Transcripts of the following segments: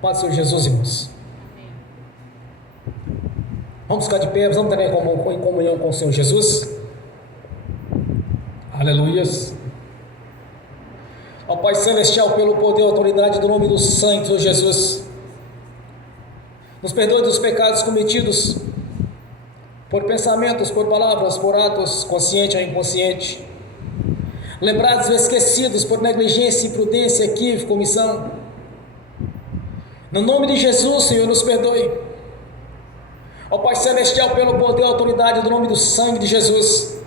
Paz do Senhor Jesus, irmãos. Vamos ficar de pé, vamos estar em comunhão com o Senhor Jesus. Aleluias. Ó Pai Celestial, pelo poder e autoridade do nome do sangue do Senhor Jesus, nos perdoe dos pecados cometidos por pensamentos, por palavras, por atos, consciente ou inconsciente, lembrados ou esquecidos por negligência, imprudência, equívoco, omissão. No nome de Jesus, Senhor, nos perdoe. Ó Pai Celestial, pelo poder e autoridade do nome do sangue de Jesus,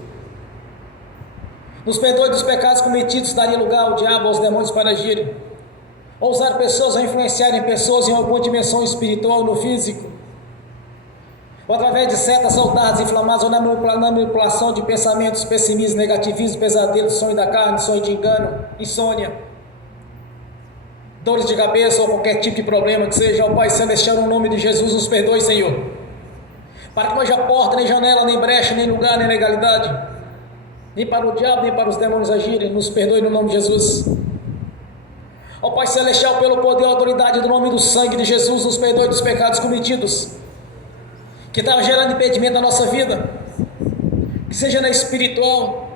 nos perdoe dos pecados cometidos, daria lugar ao diabo, aos demônios para agirem, ou usar pessoas, ou influenciarem pessoas em alguma dimensão espiritual no físico, ou através de setas soldadas inflamadas, ou na manipulação de pensamentos, pessimismo, negativismo, pesadelo, sonho da carne, sonho de engano, insônia, dores de cabeça ou qualquer tipo de problema que seja. Ó Pai Celestial, no nome de Jesus, nos perdoe, Senhor, para que não haja porta, nem janela, nem brecha, nem lugar, nem legalidade, nem para o diabo, nem para os demônios agirem. Nos perdoe no nome de Jesus. Ó Pai Celestial, pelo poder e autoridade do nome do sangue de Jesus, nos perdoe dos pecados cometidos, que estavam gerando impedimento na nossa vida, que seja na espiritual,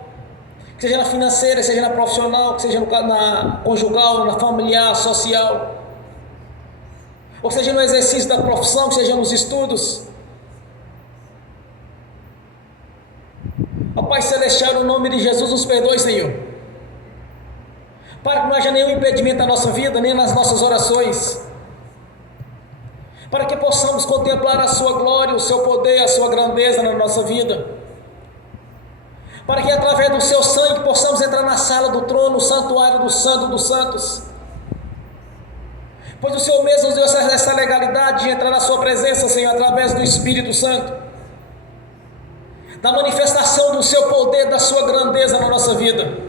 que seja na financeira, que seja na profissional, que seja na conjugal, na familiar, social, ou seja no exercício da profissão, que seja nos estudos. Ó Pai Celestial, no nome de Jesus, nos perdoe, Senhor, para que não haja nenhum impedimento na nossa vida, nem nas nossas orações, para que possamos contemplar a Sua glória, o Seu poder, a Sua grandeza na nossa vida, para que através do Seu sangue possamos entrar na sala do trono, o santuário do Santo dos Santos, pois o Senhor mesmo nos deu essa legalidade de entrar na Sua presença, Senhor, através do Espírito Santo, da manifestação do Seu poder, da Sua grandeza na nossa vida.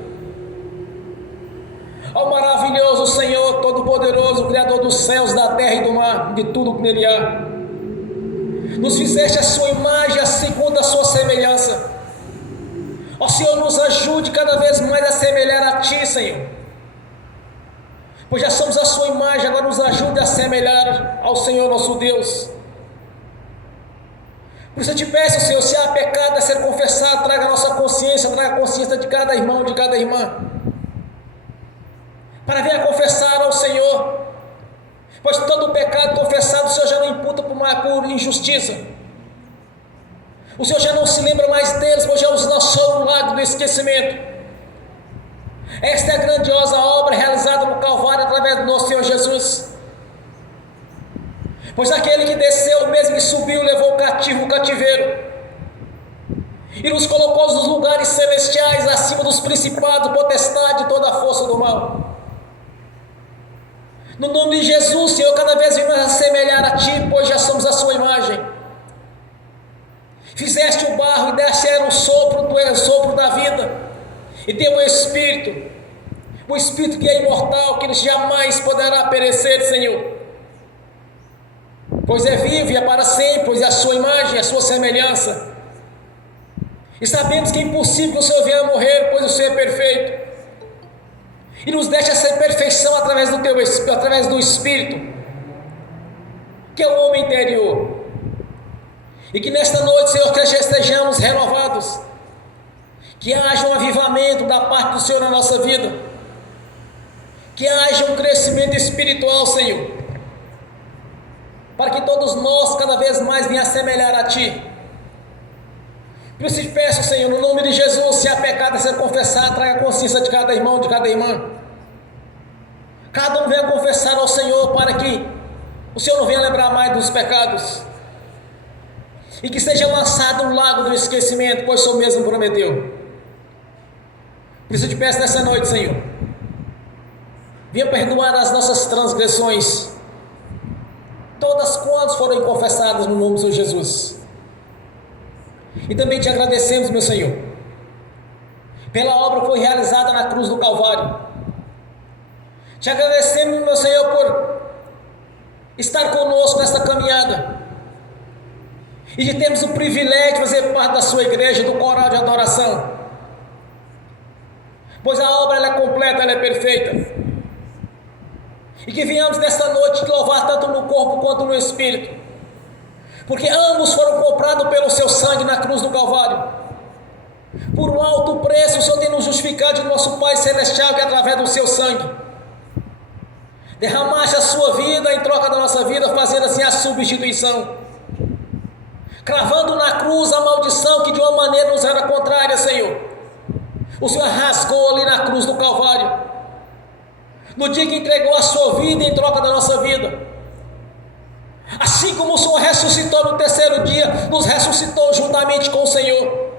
Ó maravilhoso Senhor, Todo-Poderoso, Criador dos céus, da terra e do mar, de tudo que nele há, nos fizeste a Sua imagem, segundo a Sua semelhança. Ó Senhor, nos ajude cada vez mais a semelhar a Ti, Senhor, pois já somos a Sua imagem. Agora nos ajude a semelhar ao Senhor nosso Deus. Por isso eu te peço, Senhor, se há pecado a ser confessado, traga a nossa consciência, traga a consciência de cada irmão, de cada irmã, para vir a confessar ao Senhor, pois todo pecado confessado o Senhor já não imputa por injustiça, o Senhor já não se lembra mais deles, pois já os lançou no lago do esquecimento. Esta é a grandiosa obra realizada no Calvário através do nosso Senhor Jesus, pois aquele que desceu, mesmo que subiu, levou o cativo o cativeiro, e nos colocou nos lugares celestiais, acima dos principados, potestade e toda a força do mal. No nome de Jesus, Senhor, cada vez mais assemelhar a Ti, pois já somos a Sua imagem. Fizeste o barro e deste o sopro, Tu és o sopro da vida, e deu o Espírito que é imortal, que jamais poderá perecer, Senhor, pois é vivo e é para sempre, pois é a Sua imagem, a Sua semelhança. E sabemos que é impossível que o Senhor venha a morrer, pois o Senhor é perfeito, e nos deixa essa perfeição através do Teu Espírito, através do Espírito, que é o homem interior. E que nesta noite, Senhor, que já estejamos renovados, que haja um avivamento da parte do Senhor na nossa vida, que haja um crescimento espiritual, Senhor, para que todos nós cada vez mais venhamos assemelhar a Ti. Por isso te peço, Senhor, no nome de Jesus, se há pecado a ser confessado, traga a consciência de cada irmão, de cada irmã. Cada um venha confessar ao Senhor, para que o Senhor não venha lembrar mais dos pecados, e que seja lançado um lago do esquecimento, pois o Senhor mesmo prometeu. Por isso te peço nessa noite, Senhor, venha perdoar as nossas transgressões, todas quantas foram confessadas no nome do Senhor Jesus. E também te agradecemos, meu Senhor, pela obra que foi realizada na cruz do Calvário. Te agradecemos, meu Senhor, por estar conosco nesta caminhada, e de termos o privilégio de fazer parte da Sua igreja, do coral de adoração, pois a obra ela é completa, ela é perfeita. E que venhamos nesta noite te louvar tanto no corpo quanto no espírito, porque ambos foram comprados pelo seu sangue na cruz do Calvário. Por um alto preço o Senhor tem nos justificado de nosso Pai Celestial, que através do seu sangue derramaste a sua vida em troca da nossa vida, fazendo assim a substituição, cravando na cruz a maldição que de uma maneira nos era contrária, Senhor. O Senhor rasgou ali na cruz do Calvário, no dia que entregou a sua vida em troca da nossa vida. Assim como o Senhor ressuscitou no terceiro dia, nos ressuscitou juntamente com o Senhor,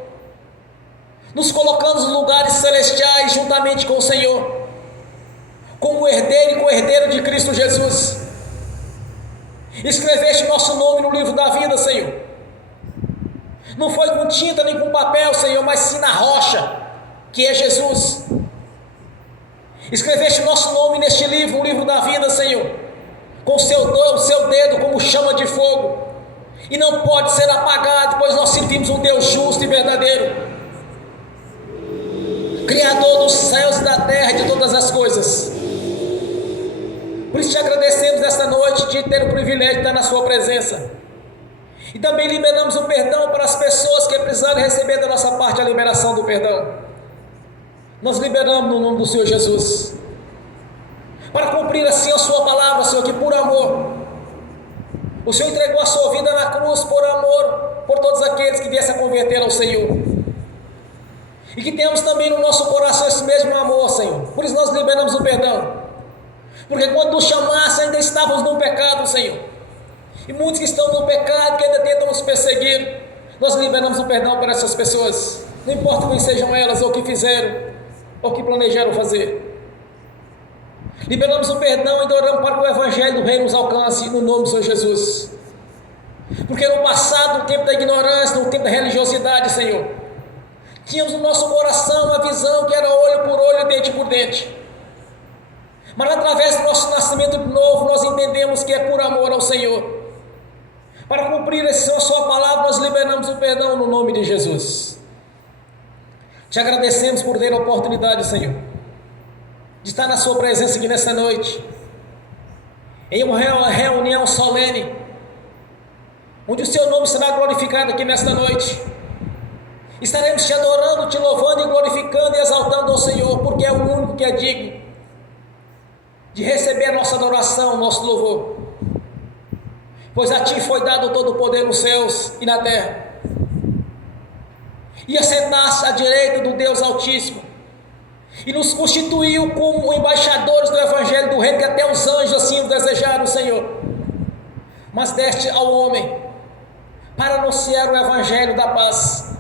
nos colocando nos lugares celestiais juntamente com o Senhor, como herdeiro e co-herdeiro de Cristo Jesus. Escreveste nosso nome no livro da vida, Senhor. Não foi com tinta nem com papel, Senhor, mas sim na rocha, que é Jesus. Escreveste nosso nome neste livro, o livro da vida, Senhor, com o seu dedo como chama de fogo, e não pode ser apagado, pois nós servimos um Deus justo e verdadeiro, Criador dos céus e da terra e de todas as coisas. Por isso te agradecemos nesta noite de ter o privilégio de estar na sua presença. E também liberamos o perdão para as pessoas que precisarem receber da nossa parte a liberação do perdão. Nós liberamos no nome do Senhor Jesus, para cumprir assim a sua palavra, Senhor, que por amor o Senhor entregou a sua vida na cruz, por amor por todos aqueles que viessem a converter ao Senhor, e que temos também no nosso coração esse mesmo amor, Senhor. Por isso nós liberamos o perdão, porque quando nos chamasse ainda estávamos no pecado, Senhor, e muitos que estão no pecado, que ainda tentam nos perseguir, nós liberamos o perdão para essas pessoas, não importa quem sejam elas, ou o que fizeram, ou o que planejaram fazer. Liberamos o perdão e oramos para que o Evangelho do Reino nos alcance no nome do Senhor Jesus. Porque no passado, no tempo da ignorância, no tempo da religiosidade, Senhor, tínhamos no nosso coração uma visão que era olho por olho, dente por dente. Mas através do nosso nascimento de novo, nós entendemos que é por amor ao Senhor. Para cumprir a sua palavra, nós liberamos o perdão no nome de Jesus. Te agradecemos por ter a oportunidade, Senhor, de estar na sua presença aqui nessa noite, em uma reunião solene, onde o seu nome será glorificado aqui nesta noite. Estaremos te adorando, te louvando e glorificando e exaltando ao Senhor, porque é o único que é digno de receber a nossa adoração, o nosso louvor, pois a ti foi dado todo o poder nos céus e na terra, e assentaste à direita do Deus Altíssimo, e nos constituiu como embaixadores do Evangelho do Reino, que até os anjos assim o desejaram, Senhor. Mas deste ao homem para anunciar o Evangelho da paz,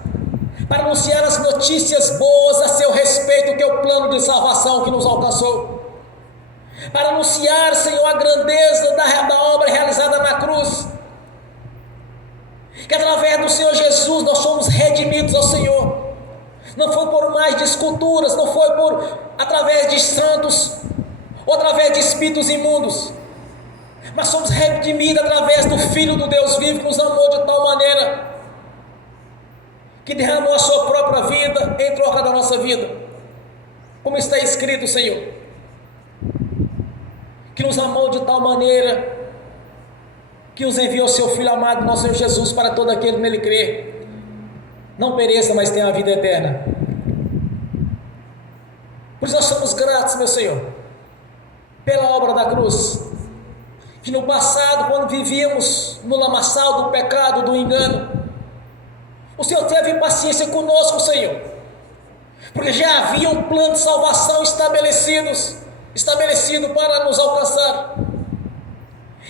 para anunciar as notícias boas a seu respeito, que é o plano de salvação que nos alcançou, para anunciar, Senhor, a grandeza da obra realizada na cruz, que através do Senhor Jesus nós somos redimidos ao Senhor. Não foi por mais de esculturas, não foi através de santos, ou através de espíritos imundos, mas somos redimidos através do Filho do Deus vivo, que nos amou de tal maneira, que derramou a sua própria vida em troca da nossa vida, como está escrito, Senhor, que nos amou de tal maneira, que nos enviou o seu Filho amado, nosso Senhor Jesus, para todo aquele que nele crê não pereça, mas tenha a vida eterna. Por isso nós somos gratos, meu Senhor, pela obra da cruz, que no passado, quando vivíamos no lamaçal do pecado, do engano, o Senhor teve paciência conosco, Senhor, porque já havia um plano de salvação estabelecido para nos alcançar,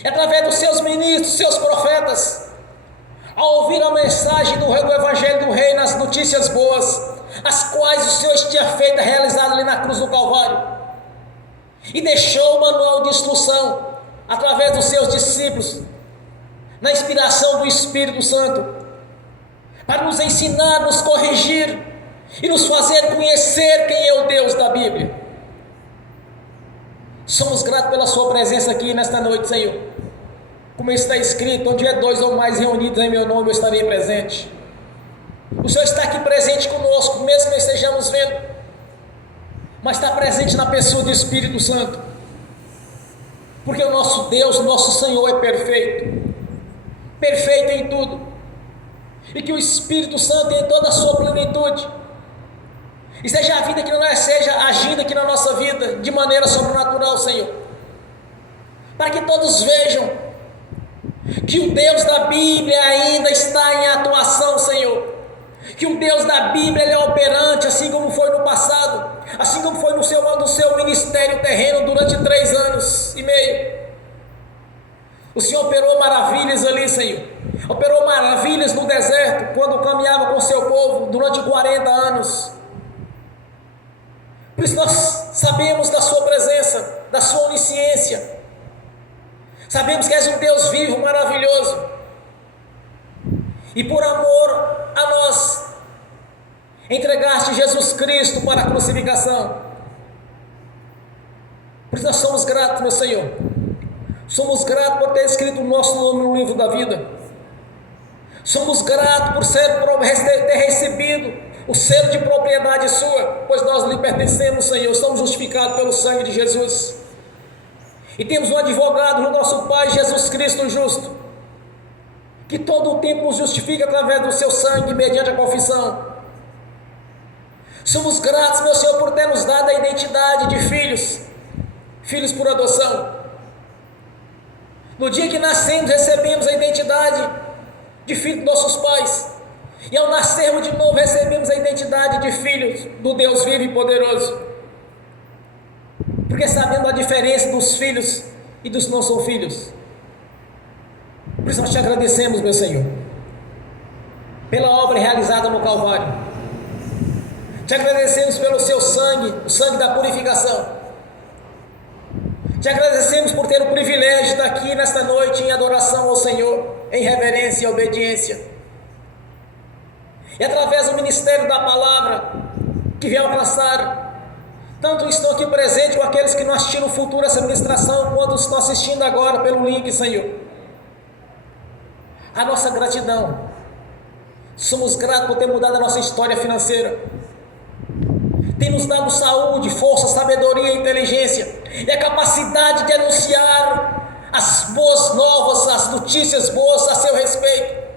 e através dos seus ministros, seus profetas, ao ouvir a mensagem do Evangelho do Reino, as notícias boas, as quais o Senhor tinha feito, realizado ali na cruz do Calvário, e deixou o manual de instrução, através dos seus discípulos, na inspiração do Espírito Santo, para nos ensinar, nos corrigir, e nos fazer conhecer quem é o Deus da Bíblia. Somos gratos pela sua presença aqui nesta noite, Senhor. Como está escrito, onde é dois ou mais reunidos em meu nome, eu estarei presente. O Senhor está aqui presente conosco, mesmo que estejamos vendo, mas está presente na pessoa do Espírito Santo. porque o nosso Deus, o nosso Senhor é perfeito, perfeito em tudo, e que o Espírito Santo em toda a sua plenitude esteja a vida que nós seja agindo aqui na nossa vida de maneira sobrenatural, Senhor, para que todos vejam que o Deus da Bíblia ainda está em atuação, Senhor, que o Deus da Bíblia ele é operante, assim como foi no passado, assim como foi no seu ministério terreno durante 3 anos e meio. O Senhor operou maravilhas ali, Senhor, operou maravilhas no deserto, quando caminhava com o seu povo durante 40 anos. Por isso nós sabemos da sua presença, da sua onisciência, sabemos que és um Deus vivo, maravilhoso, e por amor a nós, entregaste Jesus Cristo para a crucificação. Por isso nós somos gratos, meu Senhor, somos gratos por ter escrito o nosso nome no livro da vida, somos gratos por ter recebido o selo de propriedade sua, pois nós lhe pertencemos, Senhor, somos justificados pelo sangue de Jesus, e temos um advogado no nosso Pai, Jesus Cristo justo, que todo o tempo nos justifica através do seu sangue, mediante a confissão. Somos gratos, meu Senhor, por ter nos dado a identidade de filhos, filhos por adoção. No dia que nascemos, recebemos a identidade de filhos dos nossos pais, e ao nascermos de novo, recebemos a identidade de filhos do Deus vivo e poderoso, porque sabemos a diferença dos filhos e dos não são filhos. Por isso nós te agradecemos, meu Senhor, pela obra realizada no Calvário, te agradecemos pelo seu sangue, o sangue da purificação, te agradecemos por ter o privilégio de estar aqui nesta noite em adoração ao Senhor, em reverência e obediência, e através do ministério da palavra que vem alcançar tanto estão aqui presentes com aqueles que não assistiram no futuro essa ministração, quanto estão assistindo agora pelo link, Senhor. A nossa gratidão, somos gratos por ter mudado a nossa história financeira, tem nos dado saúde, força, sabedoria e inteligência, e a capacidade de anunciar as boas novas, as notícias boas a seu respeito,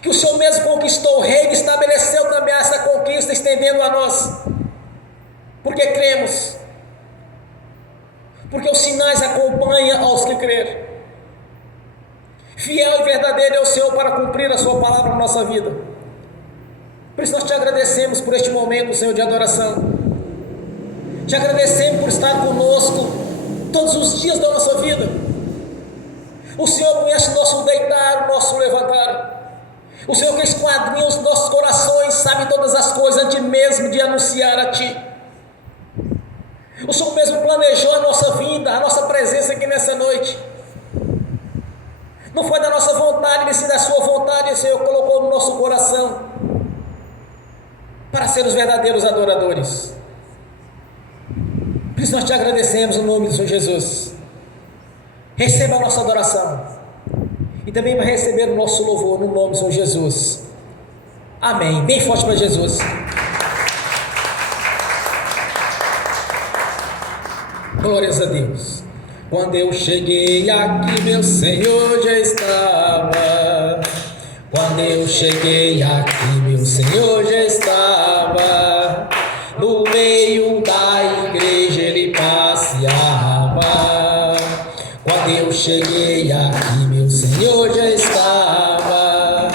que o Senhor mesmo conquistou o reino, estabeleceu também essa conquista, estendendo a nós, porque cremos, porque os sinais acompanham aos que crerem. Fiel e verdadeiro é o Senhor para cumprir a sua palavra na nossa vida. Por isso nós te agradecemos por este momento, Senhor, de adoração, te agradecemos por estar conosco todos os dias da nossa vida. O Senhor conhece o nosso deitar, o nosso levantar, o Senhor que esquadrinha os nossos corações, sabe todas as coisas antes mesmo de anunciar a Ti. O Senhor mesmo planejou a nossa vida, a nossa presença aqui nessa noite. Não foi da nossa vontade, mas sim da sua vontade, o Senhor colocou no nosso coração, para ser os verdadeiros adoradores. Por isso nós te agradecemos no nome do Senhor Jesus. Receba a nossa adoração, e também vai receber o nosso louvor no nome do Senhor Jesus. Amém. Bem forte para Jesus. Glórias a Deus. Quando eu cheguei aqui, meu Senhor já estava. Quando eu cheguei aqui, meu Senhor já estava. No meio da igreja ele passeava. Quando eu cheguei aqui, meu Senhor já estava.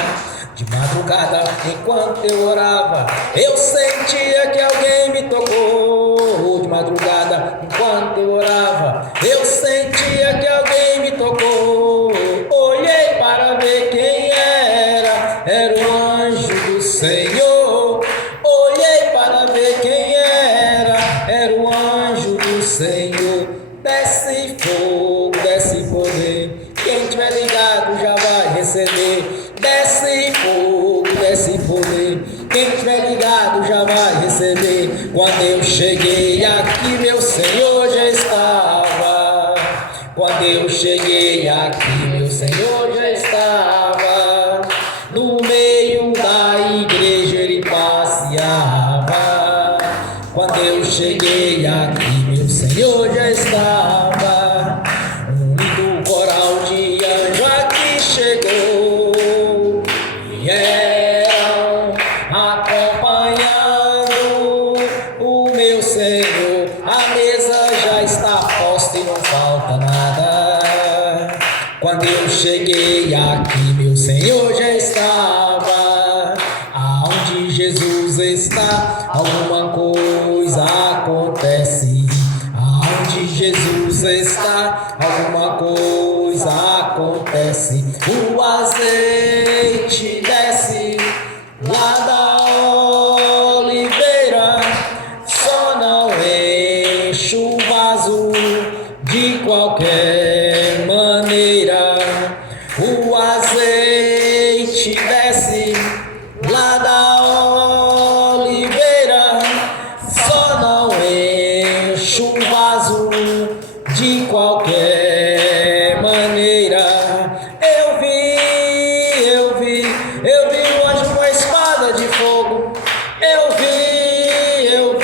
De madrugada, enquanto eu orava, eu sentia que alguém me tocou. De madrugada, enquanto eu orava, eu sentia que alguém me tocou. Olhei para ver quem era o anjo do Senhor. Olhei para ver quem era o anjo do Senhor. Desce fogo, desce poder, quem tiver ligado já vai receber. Desce fogo, desce poder, quem tiver ligado já vai receber. Quando eu cheguei aqui, meu Senhor já estava. Quando eu cheguei aqui, meu Senhor já estava. No meio da igreja ele passeava. Quando eu cheguei aqui, meu Senhor já estava. já está posta e não falta nada. Quando eu cheguei aqui, meu Senhor já estava. Aonde Jesus está, alguma coisa acontece. Aonde Jesus está, alguma coisa acontece. O azeite desce lá da oliveira, só não enche o vaso de qualquer maneira. O azeite desce lá da oliveira, só não enche o vaso de qualquer maneira. Eu vi o anjo com a espada de fogo. Eu vi o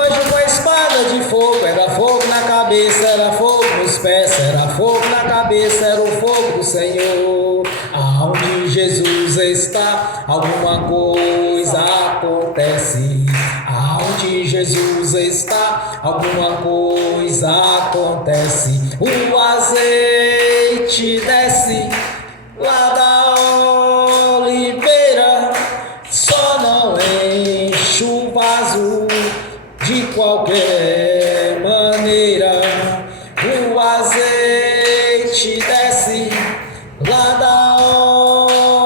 anjo com a espada de fogo. Era fogo na cabeça, era fogo nos pés, era fogo na cabeça, era o fogo do Senhor. Aonde Jesus está, alguma coisa acontece. Aonde Jesus está, alguma coisa acontece. O azeite desce lá da oliveira, só não enche o vaso de qualquer maneira. O azeite desce lá da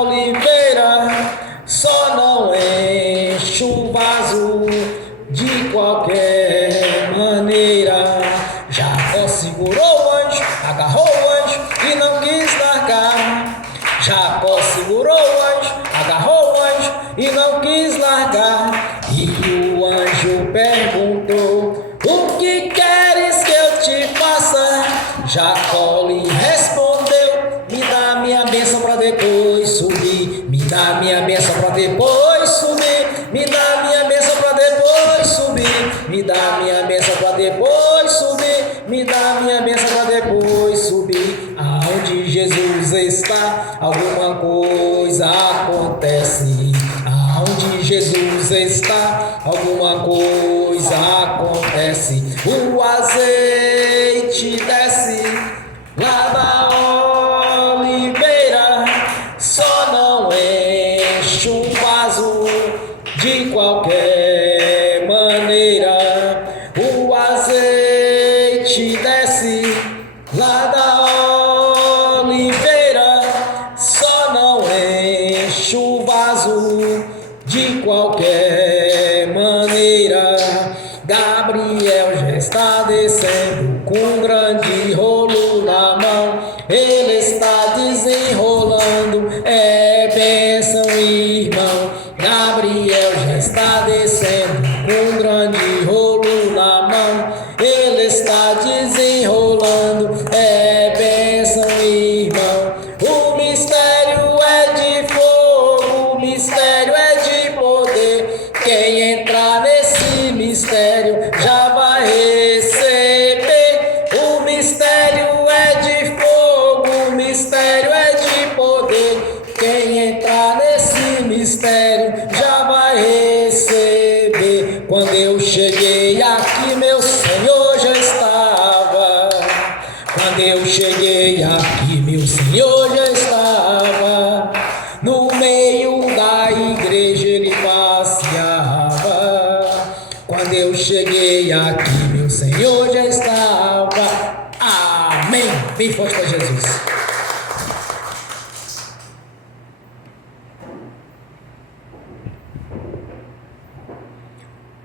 oliveira, só não enche o vaso de qualquer maneira. Jacó segurou o anjo, agarrou o anjo e não quis largar. Jacó segurou o anjo, agarrou o anjo e não quis largar. E o anjo perguntou: o que queres que eu te faça? Jacó lhe respondeu: me dá minha bênção para depois subir. Me dá minha bênção para depois subir. Me dá minha bênção para depois subir. Me dá minha bênção para depois subir. Me dá minha bênção para depois subir. Aonde Jesus está, alguma coisa acontece. Aonde Jesus está, alguma coisa acontece. O azeite desce lá da oliveira, só não enche um vaso de qualquer maneira. O azeite desce lá da oliveira, só não enche o vaso de qualquer maneira. Gabriel já está descendo com um grande rolo na mão. Ele está desenrolando, é bênção, irmão. Gabriel já está descendo com um grande rolo na mão. Ele está desenrolando, é bênção, irmão. O mistério é de fogo, o mistério é de poder. Quem entrar nesse mistério já vai receber. O mistério é de fogo, o mistério é de poder. Quem entrar nesse mistério já vai receber. Quando eu cheguei aqui, meu Senhor já estava. Quando eu cheguei aqui, meu Senhor já estava. No meio da igreja ele passeava. Quando eu cheguei aqui, meu Senhor já estava. Amém. Bem forte para Jesus.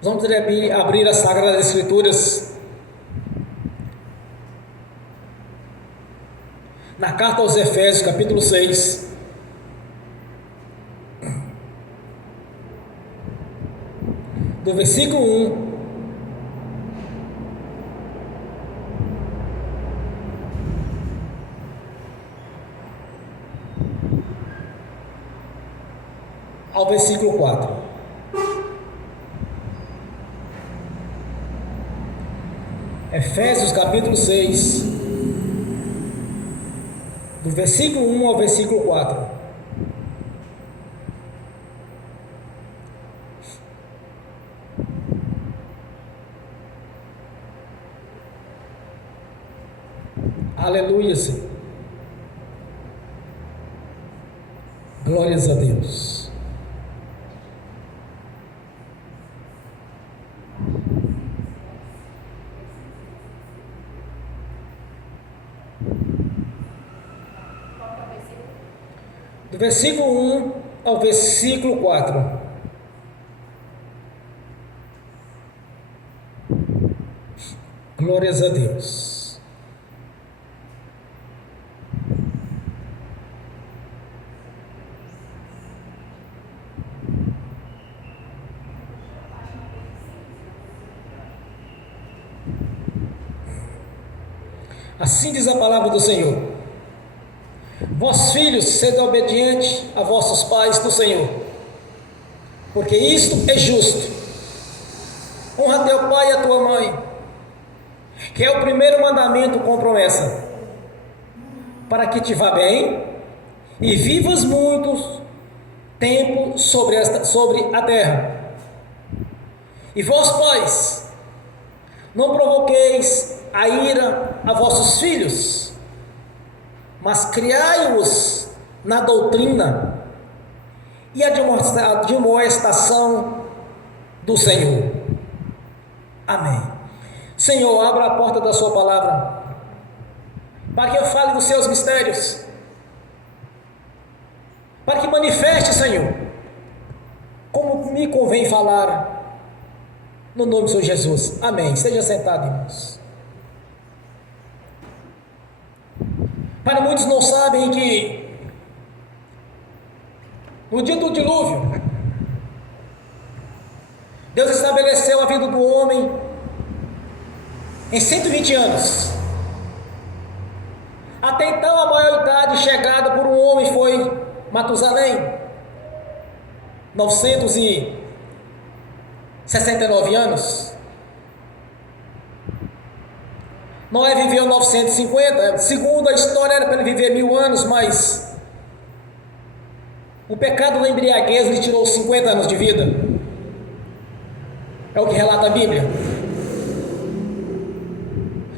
Vamos abrir as Sagradas Escrituras na carta aos Efésios, capítulo 6. Do versículo 1 ao versículo 4. Efésios capítulo 6, do versículo 1 ao versículo 4. Aleluia, Senhor. Glórias a Deus. Do versículo 1 ao versículo 4. Glórias a Deus. Assim diz a palavra do Senhor: vós filhos, sede obedientes a vossos pais do Senhor, porque isto é justo. Honra teu pai e a tua mãe, que é o primeiro mandamento com promessa, para que te vá bem e vivas muitos tempos sobre a terra. E vós, pais, não provoqueis a ira a vossos filhos, mas criai-os na doutrina e a admoestação do Senhor. Amém. Senhor, abra a porta da sua palavra, para que eu fale dos seus mistérios, para que manifeste, Senhor, como me convém falar, no nome do Senhor Jesus. Amém. Esteja sentado, irmãos. Para muitos não sabem que no dia do dilúvio, Deus estabeleceu a vida do homem em 120 anos. Até então, a maior idade chegada por um homem foi Matusalém, 969 anos. Noé viveu 950, segundo a história era para ele viver 1000 anos, mas o pecado da embriaguez lhe tirou 50 anos de vida. É o que relata a Bíblia.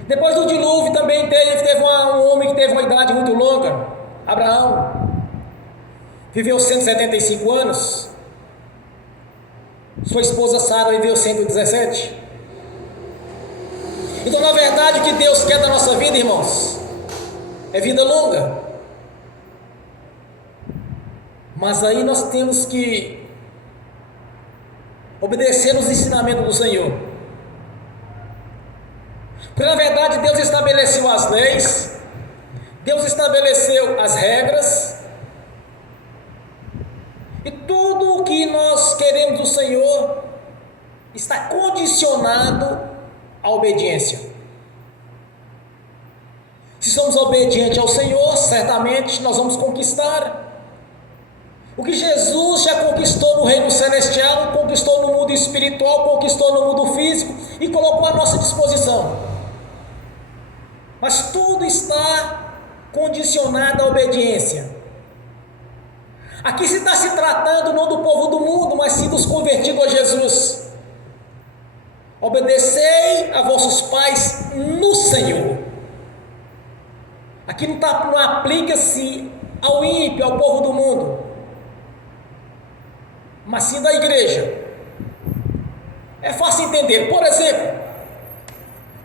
Depois do dilúvio também teve um homem que teve uma idade muito longa, Abraão, viveu 175 anos, sua esposa Sara viveu 117. Então, na verdade, o que Deus quer da nossa vida, irmãos, é vida longa. Mas aí nós temos que obedecer os ensinamentos do Senhor. Porque, na verdade, Deus estabeleceu as leis, Deus estabeleceu as regras, e tudo o que nós queremos do Senhor está condicionado a obediência. Se somos obedientes ao Senhor, certamente nós vamos conquistar o que Jesus já conquistou no reino celestial, conquistou no mundo espiritual, conquistou no mundo físico e colocou à nossa disposição. Mas tudo está condicionado à obediência. Aqui se está se tratando não do povo do mundo, mas sim dos convertidos a Jesus. Obedecei a vossos pais no Senhor. Aqui não aplica-se ao ímpio, ao povo do mundo, mas sim da igreja. É fácil entender. Por exemplo,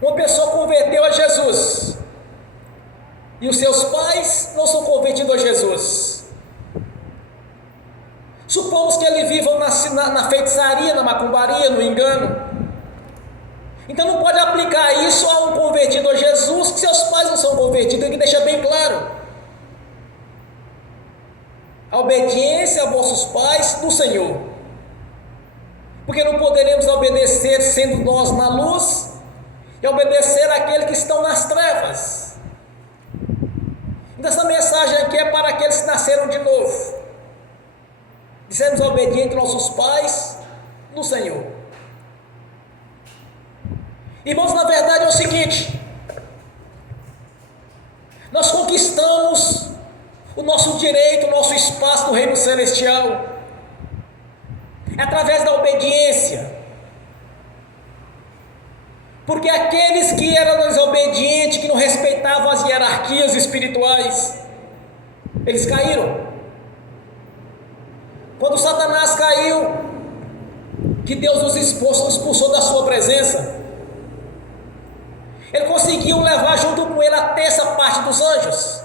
uma pessoa converteu a Jesus e os seus pais não são convertidos a Jesus. Supomos que ele viva na feitiçaria, na macumbaria, no engano. Então não pode aplicar isso a um convertido a Jesus, que seus pais não são convertidos. Tem que deixar bem claro: a obediência a vossos pais do Senhor, porque não poderemos obedecer sendo nós na luz e obedecer àqueles que estão nas trevas. Então essa mensagem aqui é para aqueles que nasceram de novo, de sermos obedientes aos nossos pais no Senhor. Irmãos, na verdade é o seguinte: nós conquistamos o nosso direito, o nosso espaço no reino celestial através da obediência. Porque aqueles que eram desobedientes, que não respeitavam as hierarquias espirituais, eles caíram. Quando Satanás caiu, que Deus os expulsou da sua presença, ele conseguiu levar junto com ele até essa parte dos anjos.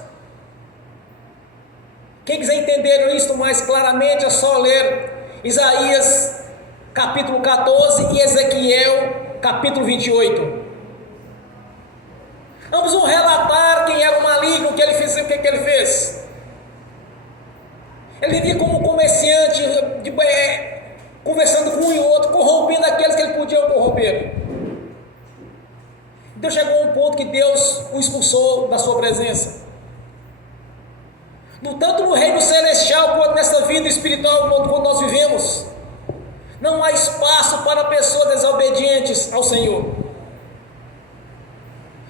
Quem quiser entender isso mais claramente, é só ler Isaías capítulo 14 e Ezequiel capítulo 28. Ambos vão relatar quem era o maligno, o que ele fez, que ele fez. Ele vivia como comerciante, conversando com um e outro, corrompendo aqueles que ele podia corromper. Então chegou um ponto que Deus o expulsou da sua presença. Tanto no reino celestial quanto nessa vida espiritual quando nós vivemos, não há espaço para pessoas desobedientes ao Senhor.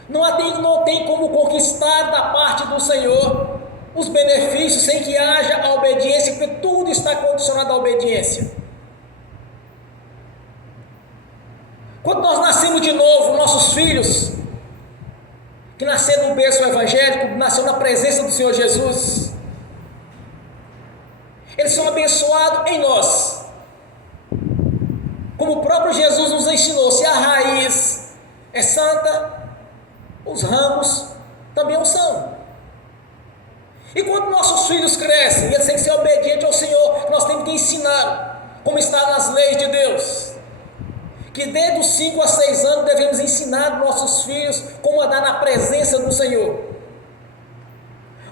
Não tem como conquistar da parte do Senhor os benefícios sem que haja a obediência, porque tudo está condicionado à obediência. Quando nós nascemos de novo, nossos filhos, que nasceram no berço evangélico, nasceram na presença do Senhor Jesus, eles são abençoados em nós. Como o próprio Jesus nos ensinou, se a raiz é santa, os ramos também o são. E quando nossos filhos crescem, eles têm que ser obedientes ao Senhor, nós temos que ensinar como está nas leis de Deus. Que desde os 5 a 6 anos devemos ensinar nossos filhos como andar na presença do Senhor.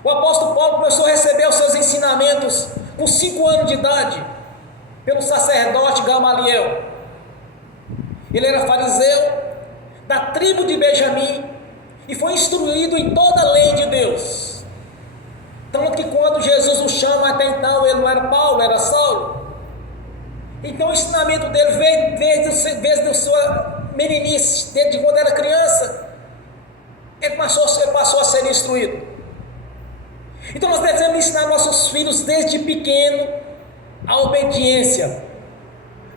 O apóstolo Paulo começou a receber os seus ensinamentos com 5 anos de idade, pelo sacerdote Gamaliel. Ele era fariseu da tribo de Benjamim e foi instruído em toda a lei de Deus. Tanto que quando Jesus o chama, até então ele não era Paulo, era Saulo. Então o ensinamento dele veio desde a sua meninice, desde quando era criança, ele passou a ser instruído. Então nós devemos ensinar nossos filhos desde pequeno a obediência,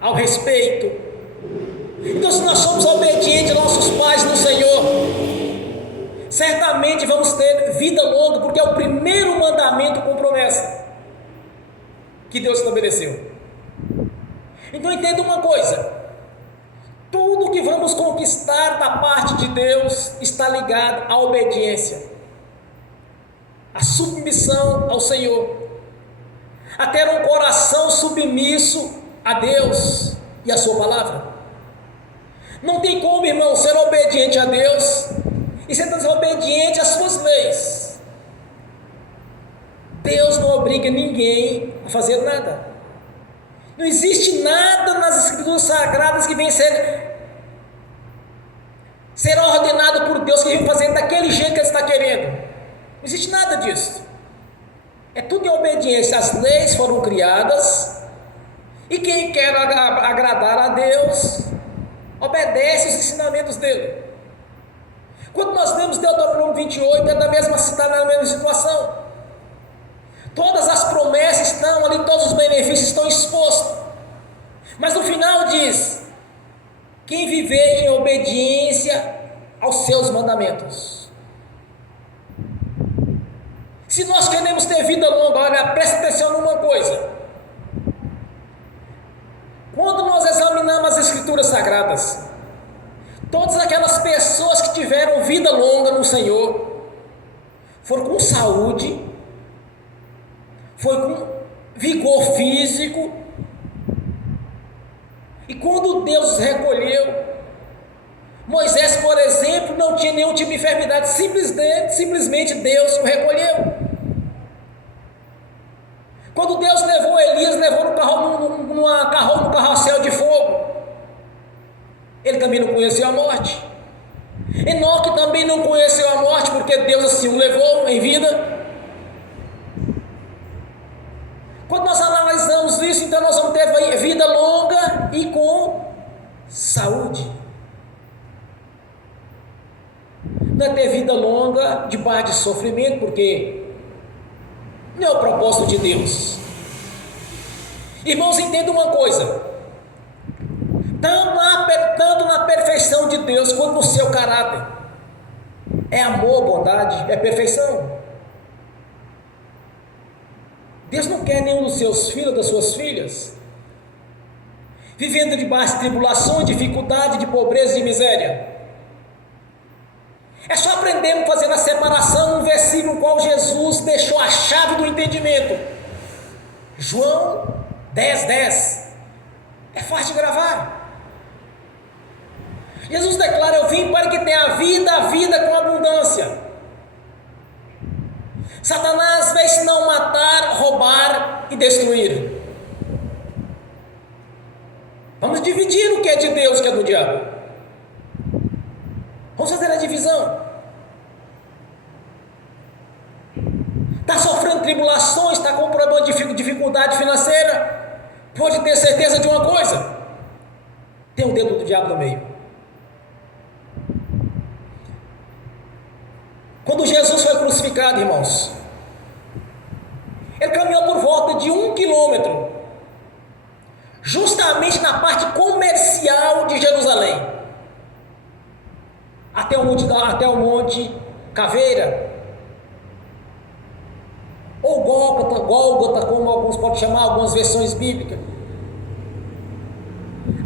ao respeito. Então se nós somos obedientes aos nossos pais no Senhor, certamente vamos ter vida longa, porque é o primeiro mandamento com promessa que Deus estabeleceu. Então entenda uma coisa: tudo que vamos conquistar da parte de Deus está ligado à obediência, à submissão ao Senhor, a ter um coração submisso a Deus e a sua palavra. Não tem como, irmão, ser obediente a Deus e ser desobediente às suas leis. Deus não obriga ninguém a fazer nada. Não existe nada nas Escrituras Sagradas que venha ser ordenado por Deus, que venha fazer daquele jeito que Ele está querendo. Não existe nada disso. É tudo em obediência. As leis foram criadas e quem quer agradar a Deus obedece os ensinamentos dele. Quando nós lemos Deuteronômio 28, é da mesma situação. Todas as promessas estão ali, todos os benefícios estão expostos. Mas no final diz: quem viver em obediência aos seus mandamentos. Se nós queremos ter vida longa, olha, presta atenção numa coisa. Quando nós examinamos as Escrituras Sagradas, todas aquelas pessoas que tiveram vida longa no Senhor foram com saúde, foi com vigor físico, e quando Deus os recolheu, Moisés, por exemplo, não tinha nenhum tipo de enfermidade, simplesmente Deus o recolheu. Quando Deus levou Elias, levou no carrossel de fogo, ele também não conheceu a morte. Enoque também não conheceu a morte, porque Deus assim o levou em vida. Quando nós analisamos isso, então nós vamos ter vida longa e com saúde. Não é ter vida longa debaixo de sofrimento, porque não é o propósito de Deus. Irmãos, entendam uma coisa: tanto na perfeição de Deus quanto no seu caráter, é amor, bondade, é perfeição. Deus não quer nenhum dos seus filhos ou das suas filhas vivendo debaixo de tribulações, dificuldade, de pobreza e de miséria. É só aprendermos fazendo a separação no versículo no qual Jesus deixou a chave do entendimento. João 10:10. É fácil de gravar. Jesus declara: eu vim para que tenha a vida com abundância. Satanás veio senão matar, roubar e destruir. Vamos dividir o que é de Deus e o que é do diabo. Vamos fazer a divisão. Está sofrendo tribulações, está com problema de dificuldade financeira, pode ter certeza de uma coisa: tem o dedo do diabo no meio. Quando Jesus foi crucificado, irmãos, ele caminhou por volta de 1 quilômetro, justamente na parte comercial de Jerusalém, até o Monte Caveira, ou Gólgota, como alguns podem chamar, algumas versões bíblicas.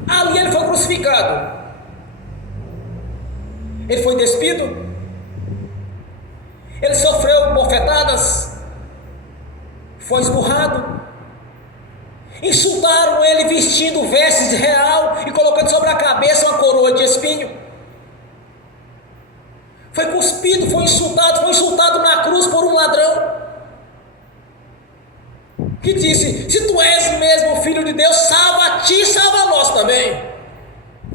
Ali ele foi crucificado, ele foi despido, ele sofreu bofetadas, foi esmurrado, insultaram ele vestindo vestes de real e colocando sobre a cabeça uma coroa de espinho. Foi cuspido, foi insultado na cruz por um ladrão, que disse: se tu és mesmo o Filho de Deus, salva a ti, salva a nós também.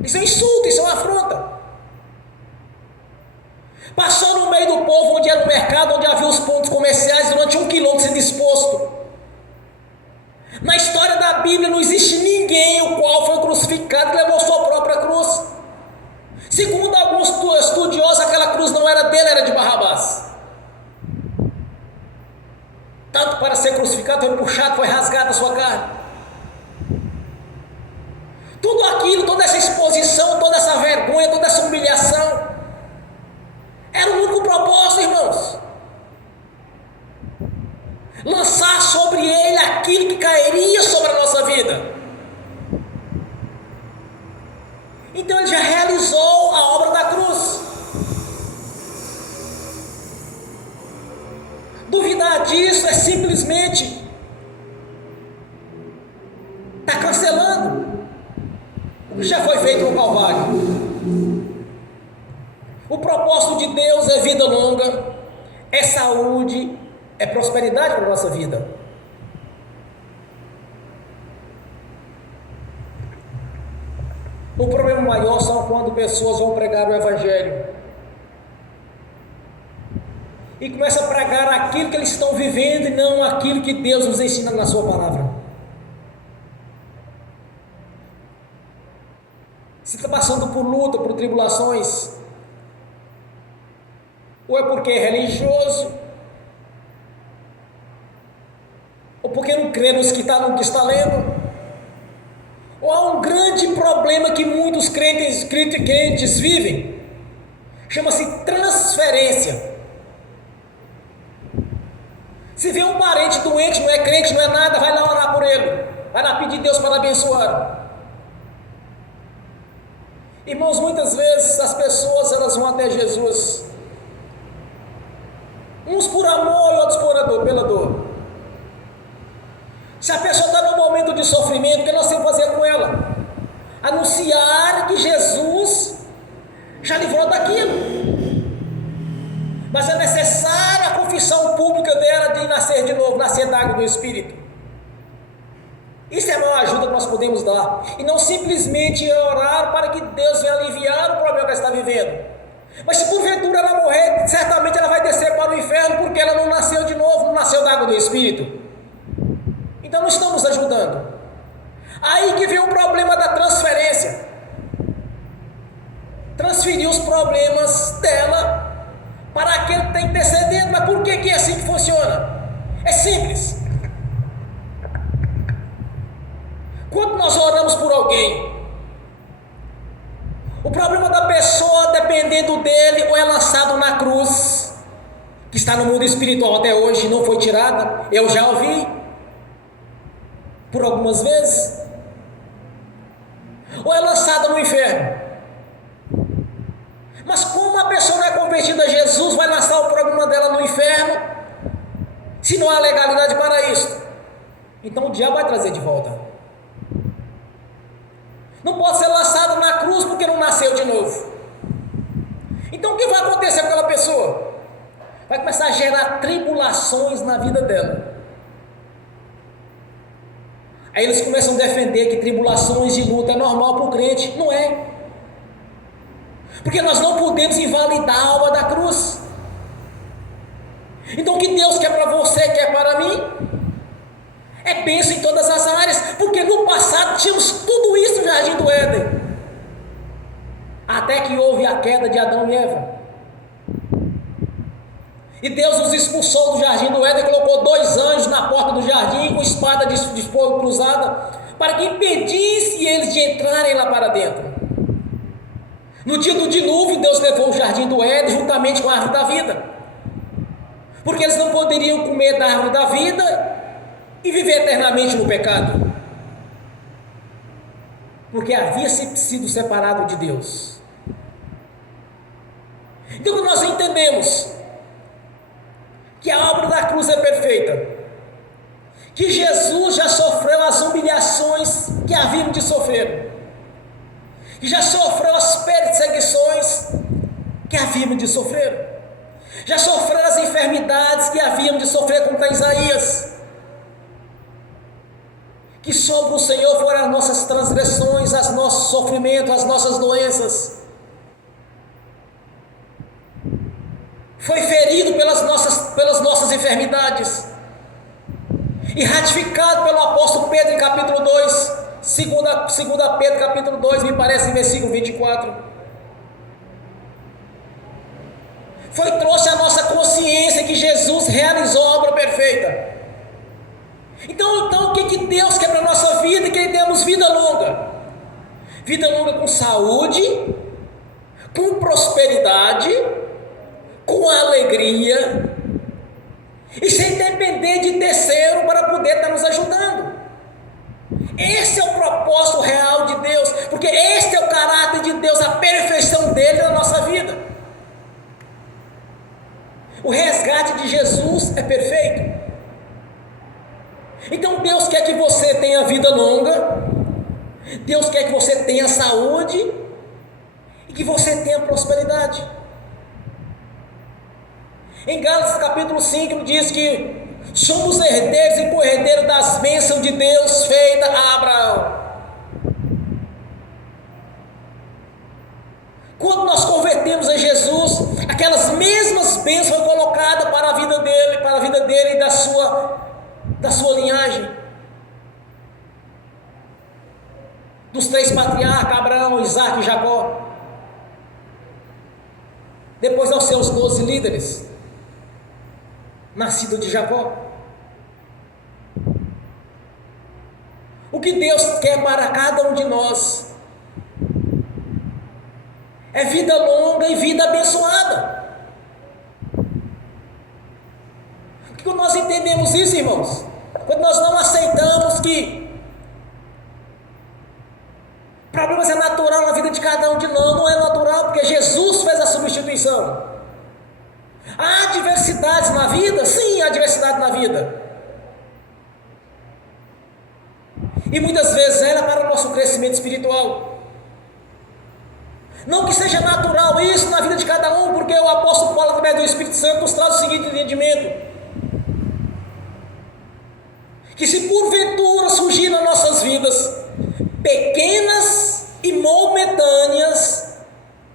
Isso é um insulto, isso é uma afronta. Passou no meio do povo, onde era o mercado, onde havia os pontos comerciais, durante 1 quilômetro disposto. Na história da Bíblia não existe ninguém o qual foi crucificado e levou sua própria cruz. Segundo alguns estudiosos, aquela cruz não era dele, era de Barrabás. Tanto para ser crucificado, foi puxado, foi rasgada a sua carne. Tudo aquilo, toda essa exposição, toda essa vergonha, toda essa humilhação, era o único propósito, irmãos: lançar sobre ele aquilo que cairia sobre a nossa vida. Então ele já realizou a obra da cruz. Duvidar disso é simplesmente estar cancelando o que já foi feito no Calvário. O propósito de Deus é vida longa, é saúde, é prosperidade para a nossa vida. O problema maior são quando pessoas vão pregar o Evangelho e começam a pregar aquilo que eles estão vivendo e não aquilo que Deus nos ensina na sua palavra. Se está passando por luta, por tribulações, ou é porque é religioso, ou porque não crê no que está lendo, ou há um grande problema que muitos crentes vivem, chama-se transferência. Se vê um parente doente, não é crente, não é nada, vai lá orar por ele, vai lá pedir Deus para abençoar. Irmãos, muitas vezes as pessoas elas vão até Jesus, uns por amor e outros pela dor. Se a pessoa está num momento de sofrimento, o que nós temos que fazer com ela? Anunciar que Jesus já livrou daquilo. Mas é necessária a confissão pública dela de nascer de novo, nascer da água do Espírito. Isso é a maior ajuda que nós podemos dar. E não simplesmente orar para que Deus venha aliviar o problema que ela está vivendo. Mas se porventura ela morrer, certamente ela vai descer para o inferno, porque ela não nasceu de novo, não nasceu da água do Espírito. Então não estamos ajudando. Aí que vem o problema da transferência. Transferir os problemas dela para aquele que está intercedendo. Mas por que é assim que funciona? É simples. Quando nós oramos por alguém, o problema da pessoa, dependendo dele, ou é lançado na cruz, está no mundo espiritual até hoje, não foi tirada. Eu já ouvi por algumas vezes. Ou é lançada no inferno. Mas como a pessoa não é convertida a Jesus, vai lançar o programa dela no inferno, se não há legalidade para isso? Então o diabo vai trazer de volta. Não pode ser lançado na cruz porque não nasceu de novo. Então o que vai acontecer com aquela pessoa? Vai começar a gerar tribulações na vida dela. Aí eles começam a defender que tribulações e luta é normal para o crente. Não é. Porque nós não podemos invalidar a obra da cruz. Então o que Deus quer para você, quer para mim, é bênção em todas as áreas. Porque no passado tínhamos tudo isso no Jardim do Éden, até que houve a queda de Adão e Eva. E Deus os expulsou do Jardim do Éden, colocou 2 anjos na porta do jardim com espada de fogo cruzada, para que impedisse eles de entrarem lá para dentro. No dia do dilúvio, Deus levou o Jardim do Éden juntamente com a árvore da vida, porque eles não poderiam comer da árvore da vida e viver eternamente no pecado, porque havia sido separado de Deus. Então nós entendemos que a obra da cruz é perfeita, que Jesus já sofreu as humilhações que havíamos de sofrer, que já sofreu as perseguições que havíamos de sofrer, já sofreu as enfermidades que havíamos de sofrer, como está Isaías, que sobre o Senhor foram as nossas transgressões, os nossos sofrimentos, as nossas doenças. Foi ferido pelas nossas enfermidades, e ratificado pelo apóstolo Pedro em capítulo 2, 2 Pedro capítulo 2, me parece em versículo 24, trouxe a nossa consciência que Jesus realizou a obra perfeita. Então o que Deus quer para a nossa vida? Que tenhamos vida longa com saúde, com prosperidade, com alegria, e sem depender de terceiro para poder estar nos ajudando. Esse é o propósito real de Deus, porque este é o caráter de Deus, a perfeição dele na nossa vida. O resgate de Jesus é perfeito. Então Deus quer que você tenha vida longa, Deus quer que você tenha saúde e que você tenha prosperidade. Em Gálatas capítulo 5 diz que somos herdeiros e co-herdeiros das bênçãos de Deus feita a Abraão. Quando nós convertemos a Jesus, aquelas mesmas bênçãos foram colocadas para a vida dele e da sua linhagem, dos 3 patriarcas, Abraão, Isaque e Jacó, depois aos seus 12 líderes, nascido de Jacó. O que Deus quer para cada um de nós é vida longa e vida abençoada. Quando nós entendemos isso, irmãos, quando nós não aceitamos que problemas é natural na vida de cada um de nós, não é natural, porque Jesus fez a substituição. Há adversidades na vida? Sim, há adversidade na vida. E muitas vezes ela é para o nosso crescimento espiritual. Não que seja natural isso na vida de cada um, porque o apóstolo Paulo, através do Espírito Santo, nos traz o seguinte entendimento: que se porventura surgir nas nossas vidas pequenas e momentâneas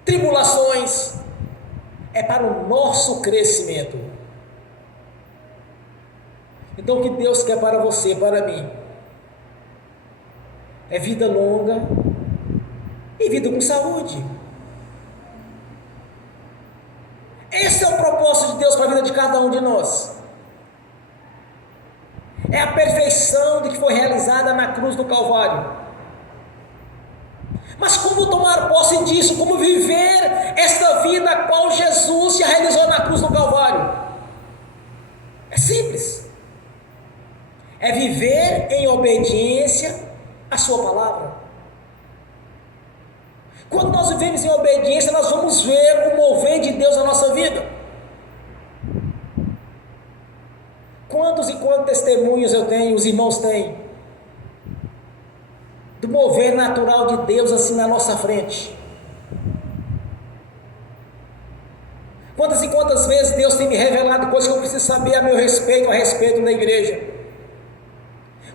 tribulações, é para o nosso crescimento. Então o que Deus quer para você, para mim, é vida longa e vida com saúde. Esse é o propósito de Deus para a vida de cada um de nós. É a perfeição de que foi realizada na cruz do Calvário. Mas como tomar posse disso? Como viver esta vida a qual Jesus já realizou na cruz do Calvário? Simples. É viver em obediência à sua palavra. Quando nós vivemos em obediência, nós vamos ver o mover de Deus na nossa vida. Quantos e quantos testemunhos eu tenho, os irmãos têm, do mover natural de Deus assim na nossa frente. Quantas e quantas vezes Deus tem me revelado coisas que eu preciso saber a meu respeito, a respeito da igreja.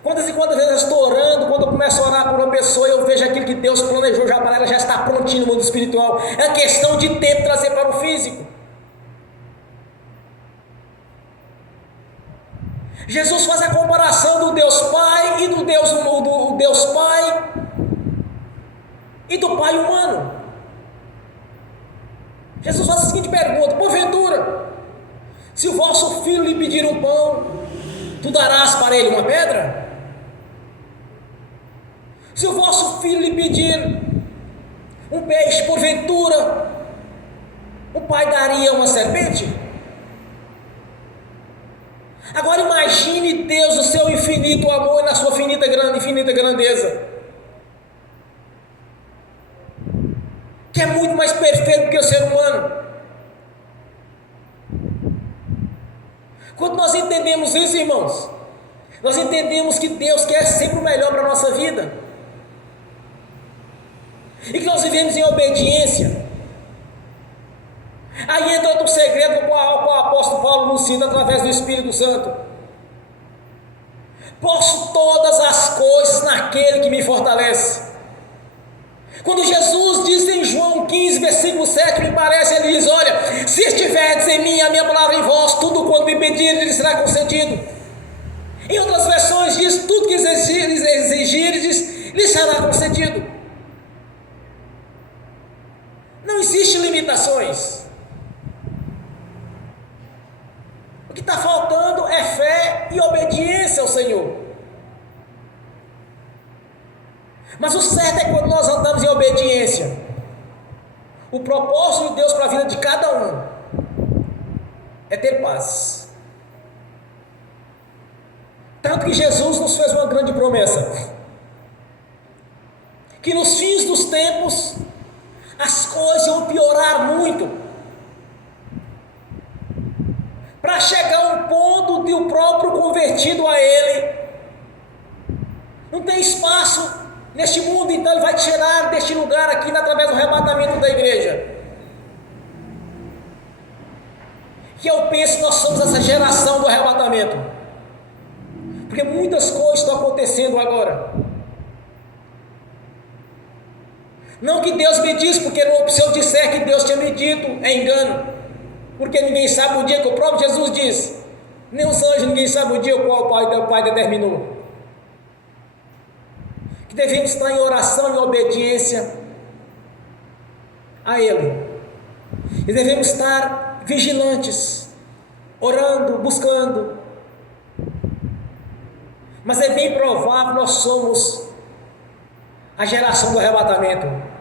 Quantas e quantas vezes eu estou orando, quando eu começo a orar por uma pessoa, eu vejo aquilo que Deus planejou já para ela, já está prontinho no mundo espiritual. É questão de tempo trazer para o físico. Jesus faz a comparação do Deus Pai e do Deus Pai e do Pai humano. Jesus faz a seguinte pergunta: porventura, se o vosso filho lhe pedir um pão, tu darás para ele uma pedra? Se o vosso filho lhe pedir um peixe, porventura, o pai daria uma serpente? Agora imagine Deus, o seu infinito amor e na sua infinita grandeza, que é muito mais perfeito que o ser humano. Quando nós entendemos isso, irmãos, nós entendemos que Deus quer sempre o melhor para a nossa vida, e que nós vivemos em obediência. Aí entra outro segredo que o apóstolo Paulo nos cita através do Espírito Santo: posso todas as coisas naquele que me fortalece. Quando Jesus diz em João 15, versículo 7, me parece, ele diz: olha, se estiverdes em mim, a minha palavra em vós, tudo quanto me pedirdes, lhe será concedido. Em outras versões diz: tudo que exigirdes, lhe será concedido. Não existe limitações. O que está faltando é fé e obediência ao Senhor. Mas o certo é quando nós andamos em obediência. O propósito de Deus para a vida de cada um é ter paz. Tanto que Jesus nos fez uma grande promessa: que nos fins dos tempos as coisas iam piorar muito, para chegar a um ponto de o próprio convertido a Ele não tem espaço neste mundo, então Ele vai tirar deste lugar aqui através do arrebatamento da igreja. Que eu penso que nós somos essa geração do arrebatamento, porque muitas coisas estão acontecendo agora. Não que Deus me disse, porque se eu disser que Deus tinha me dito, é engano, porque ninguém sabe o dia, que o próprio Jesus disse, nem os anjos, ninguém sabe o dia o qual o Pai determinou. Que devemos estar em oração e obediência a Ele, e devemos estar vigilantes, orando, buscando. Mas é bem provável que nós somos a geração do arrebatamento,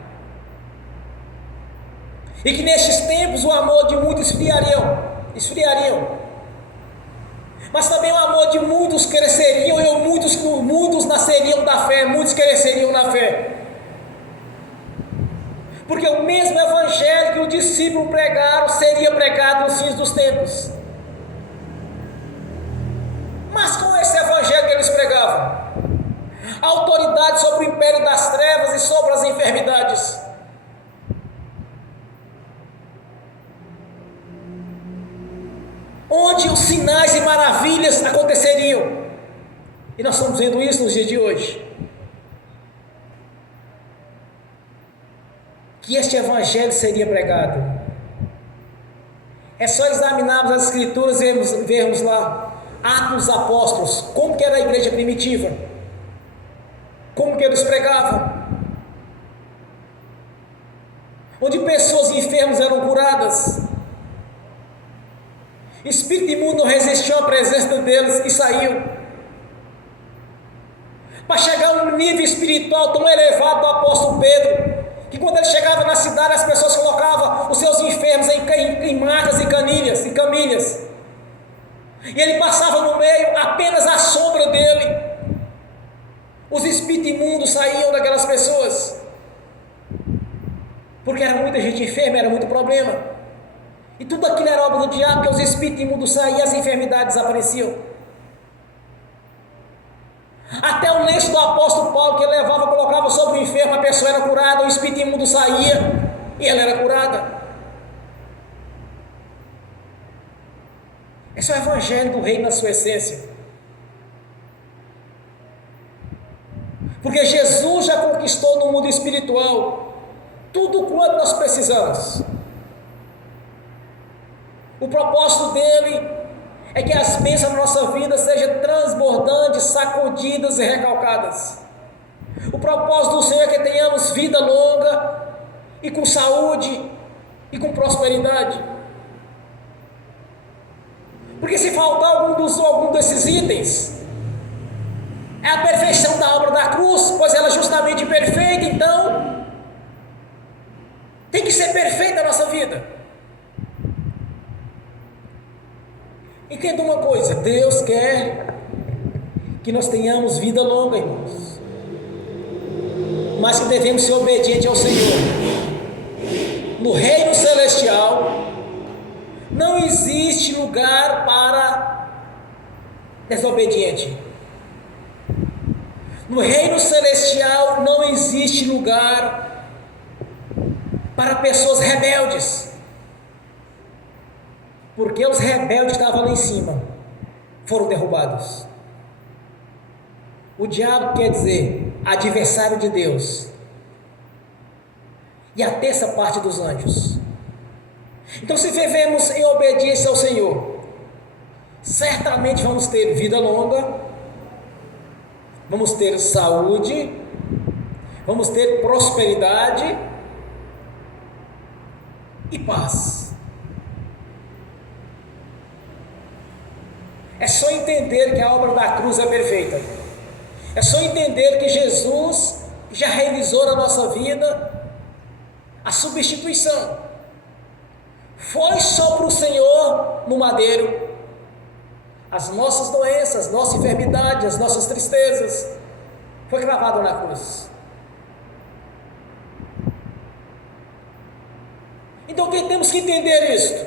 e que nestes tempos o amor de muitos esfriariam, mas também o amor de muitos cresceriam, e muitos nasceriam da fé, muitos cresceriam na fé, porque o mesmo evangelho que os discípulos pregaram seria pregado nos fins dos tempos. Mas com esse evangelho que eles pregavam, a autoridade sobre o império das trevas e sobre as enfermidades. Onde os sinais e maravilhas aconteceriam. E nós estamos vendo isso nos dias de hoje. Que este evangelho seria pregado. É só examinarmos as escrituras e vermos lá Atos dos Apóstolos, como que era a igreja primitiva, como que eles pregavam, onde pessoas enfermas eram curadas, espírito imundo não resistiu à presença deles e saiu, para chegar a um nível espiritual tão elevado do apóstolo Pedro, que quando ele chegava na cidade, as pessoas colocavam os seus enfermos em macas e camilhas, e ele passava no meio, apenas a sombra dele, os espíritos imundos saíam daquelas pessoas, porque era muita gente enferma, era muito problema, e tudo aquilo era obra do diabo, porque os espíritos imundos saíam e as enfermidades desapareciam. Até o lenço do apóstolo Paulo, que ele levava, colocava sobre o enfermo, a pessoa era curada, o espírito imundo saía e ela era curada. Esse é o evangelho do reino na sua essência. Porque Jesus já conquistou no mundo espiritual tudo quanto nós precisamos. O propósito dele é que as bênçãos da nossa vida sejam transbordantes, sacudidas e recalcadas. O propósito do Senhor é que tenhamos vida longa e com saúde e com prosperidade. Porque se faltar algum desses itens, é a perfeição da obra da cruz, pois ela é justamente perfeita, então tem que ser perfeita a nossa vida. Entenda uma coisa, Deus quer que nós tenhamos vida longa, irmãos, mas que devemos ser obedientes ao Senhor. No reino celestial não existe lugar para desobediente. No reino celestial não existe lugar para pessoas rebeldes, porque os rebeldes que estavam lá em cima foram derrubados. O diabo quer dizer adversário de Deus, e a terça parte dos anjos. Então, se vivemos em obediência ao Senhor, certamente vamos ter vida longa, vamos ter saúde, vamos ter prosperidade e paz. É só entender que a obra da cruz é perfeita. É só entender que Jesus já realizou na nossa vida a substituição. Foi sobre o Senhor no madeiro as nossas doenças, nossa enfermidade, as nossas tristezas, foi cravado na cruz. Então temos que entender isso.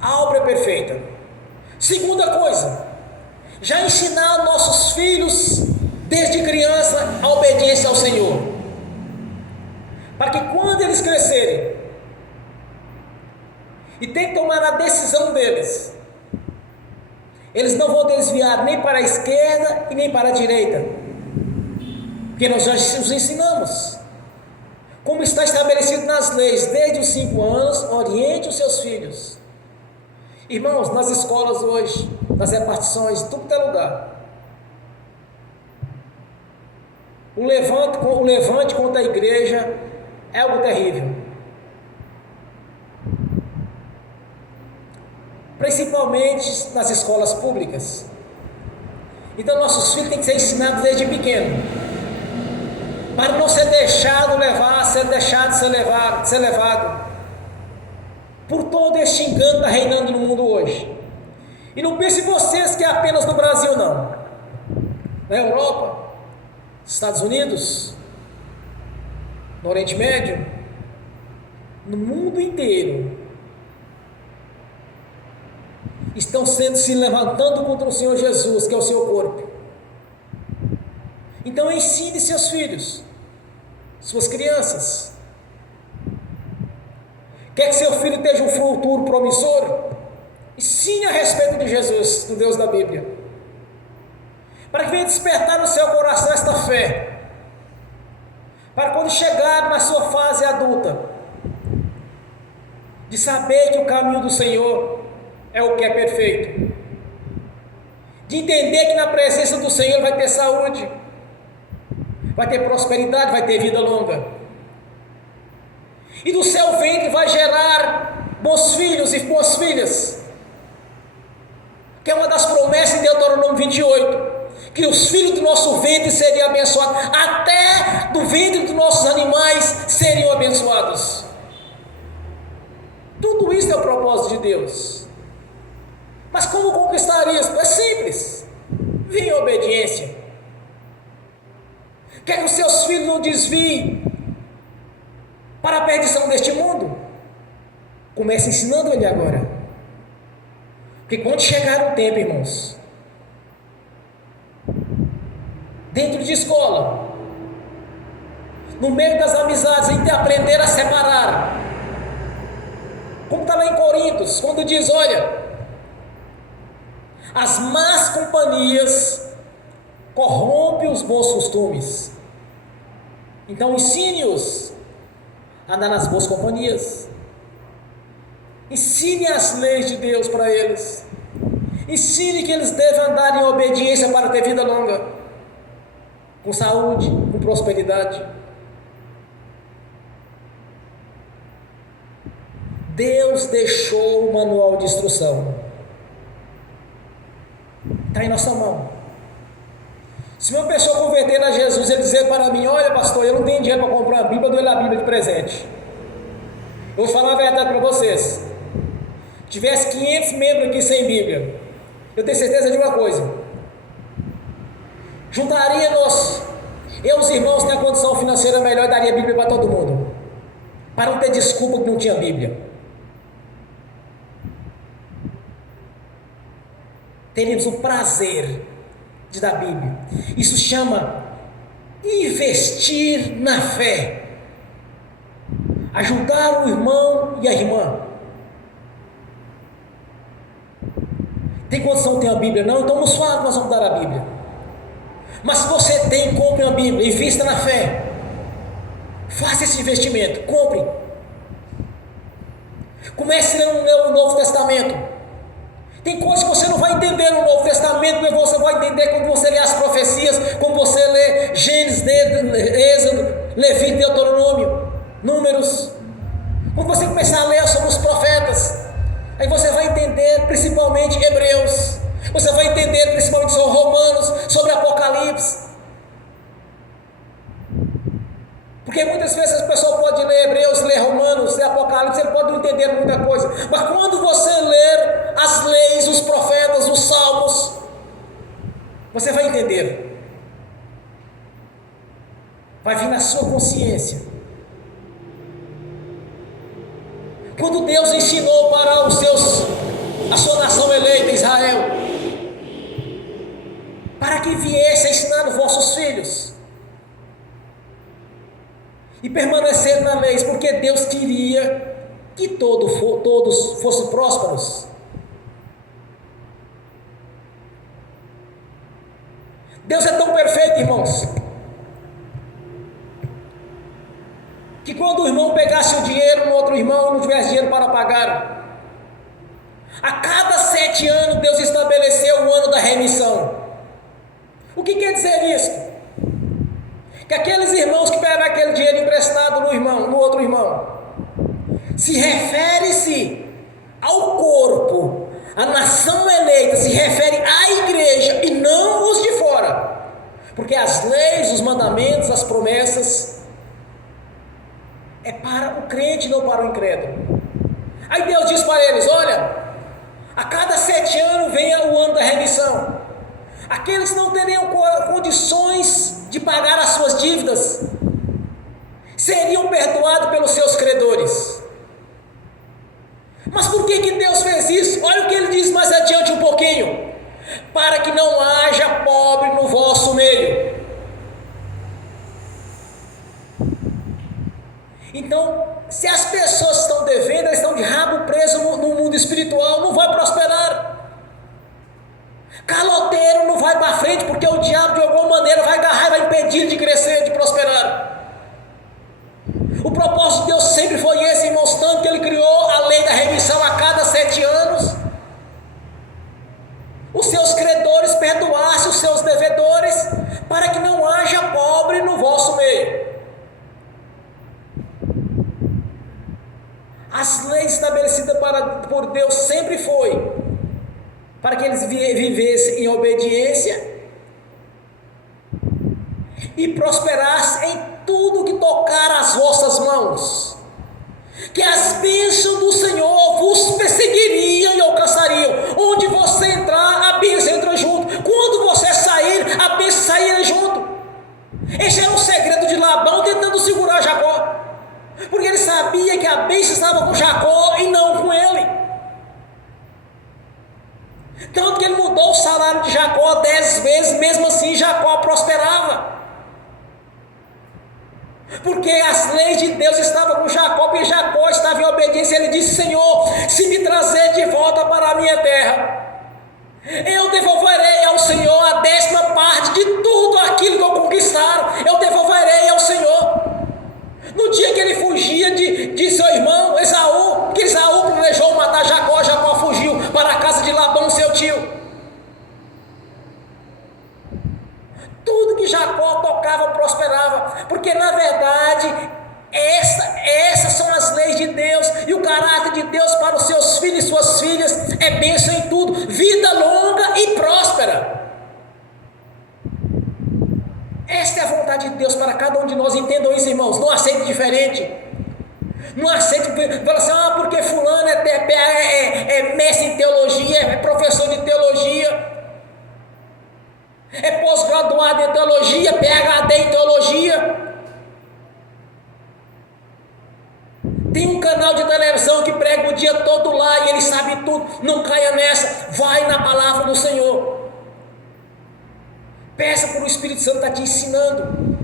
A obra é perfeita. Segunda coisa, já ensinar nossos filhos desde criança a obediência ao Senhor, para que quando eles crescerem e tem que tomar a decisão deles, eles não vão desviar nem para a esquerda e nem para a direita, porque nós já os ensinamos, como está estabelecido nas leis, desde os 5 anos, oriente os seus filhos. Irmãos, nas escolas hoje, nas repartições, tudo é lugar, o levante contra a igreja é algo terrível, principalmente nas escolas públicas. Então nossos filhos têm que ser ensinados desde pequeno, para não ser deixado levar, ser levado por todo este engano que está reinando no mundo hoje. E não pensem vocês que é apenas no Brasil, não. Na Europa, Estados Unidos, no Oriente Médio, no mundo inteiro, estão se levantando contra o Senhor Jesus, que é o seu corpo. Então ensine seus filhos, suas crianças. Quer que seu filho tenha um futuro promissor? Ensine a respeito de Jesus, do Deus da Bíblia, para que venha despertar no seu coração esta fé, para quando chegar na sua fase adulta, de saber que o caminho do Senhor é o que é perfeito, de entender que na presença do Senhor vai ter saúde, vai ter prosperidade, vai ter vida longa, e do seu ventre vai gerar bons filhos e boas filhas, que é uma das promessas em Deuteronômio 28, que os filhos do nosso ventre seriam abençoados, até do ventre dos nossos animais seriam abençoados. Tudo isso é o propósito de Deus. Mas como conquistar isso? É simples. Venha em obediência. Quer que os seus filhos não desviem para a perdição deste mundo? Comece ensinando ele agora. Porque quando chegar o tempo, irmãos, dentro de escola, no meio das amizades, a gente aprender a separar. Como está lá em Coríntios, quando diz, olha, as más companhias corrompem os bons costumes. Então ensine-os a andar nas boas companhias. Ensine as leis de Deus para eles. Ensine que eles devem andar em obediência para ter vida longa, com saúde, com prosperidade. Deus deixou o manual de instrução. Está em nossa mão. Se uma pessoa converter a Jesus e dizer para mim, olha pastor, eu não tenho dinheiro para comprar a Bíblia, eu dou ele a Bíblia de presente. Eu vou falar a verdade para vocês. Se tivesse 500 membros aqui sem Bíblia, eu tenho certeza de uma coisa. Juntaria-nos, eu os irmãos têm a condição financeira melhor, daria Bíblia para todo mundo. Para não ter desculpa que não tinha Bíblia. Teríamos o prazer de dar Bíblia. Isso chama investir na fé. Ajudar o irmão e a irmã. Tem condição de ter a Bíblia? Não? Então nos fala que nós vamos dar a Bíblia. Mas se você tem, compre uma Bíblia, invista na fé. Faça esse investimento, compre. Comece a ler o Novo Testamento. Tem coisas que você não vai entender no Novo Testamento, mas você vai entender quando você lê as profecias, quando você lê Gênesis, Êxodo, Levítico, Deuteronômio, Números. Quando você começar a ler sobre os profetas, aí você vai entender principalmente Hebreus, você vai entender principalmente sobre Romanos, sobre Apocalipse. Porque muitas vezes a pessoa pode ler Hebreus, ler Romanos, ler Apocalipse, ele pode não entender muita coisa. Mas quando você ler as leis, os profetas, os salmos, você vai entender. Vai vir na sua consciência. Quando Deus ensinou para a sua nação eleita, Israel, para que viesse a ensinar os vossos filhos e permanecer na lei, porque Deus queria que todos fossem prósperos. Deus é tão perfeito, irmãos, que quando o irmão pegasse o dinheiro no outro irmão, não tivesse dinheiro para pagar, a cada 7 anos Deus estabeleceu o ano da remissão. O que quer dizer isso? Que aqueles irmãos que pegaram aquele dinheiro emprestado no outro irmão, se refere-se ao corpo, a nação eleita, se refere à igreja e não os de fora, porque as leis, os mandamentos, as promessas é para o crente, não para o incrédulo. Aí Deus diz para eles, olha, a cada 7 anos vem o ano da remissão. Aqueles que não teriam condições de pagar as suas dívidas seriam perdoados pelos seus credores. Mas por que Deus fez isso? Olha o que ele diz mais adiante um pouquinho: para que não haja pobre no vosso meio. Então, se as pessoas estão devendo, elas estão de rabo preso no mundo espiritual, não vai prosperar. Caloteiro não vai para frente, porque o diabo de alguma maneira vai agarrar e vai impedir de crescer, de prosperar. O propósito de Deus sempre foi esse, irmãos, tanto que Ele criou a lei da remissão a cada 7 anos. Os seus credores perdoassem os seus devedores, para que não haja pobre no vosso meio. As leis estabelecidas por Deus sempre foi para que eles vivessem em obediência e prosperassem em tudo que tocar as vossas mãos, que as bênçãos do Senhor vos perseguiriam e alcançariam, onde você Tanto que ele mudou o salário de Jacó 10 vezes, mesmo assim Jacó prosperava. Porque as leis de Deus estavam com Jacó, e Jacó estava em obediência. Ele disse: Senhor, se me trazer de volta para a minha terra, eu devolverei ao Senhor a 10ª parte de tudo aquilo que eu conquistar. Eu devolverei ao Senhor. No dia que ele fugia de seu irmão Esaú, que Esaú planejou matar Jacó, Jacó fugiu para a casa de Labão, seu tio. Tudo que Jacó tocava prosperava, porque na verdade essas são as leis de Deus, e o caráter de Deus para os seus filhos e suas filhas é bênção em tudo, vida longa e próspera. Esta é a vontade de Deus para cada um de nós. Entendam isso, irmãos. Não aceite diferente. Não aceite, fala assim: porque fulano é mestre em teologia, é professor de teologia, é pós-graduado em teologia, PhD em teologia, tem um canal de televisão que prega o dia todo lá e ele sabe tudo. Não caia nessa. Vai na palavra do Senhor. Peça para o Espírito Santo estar te ensinando.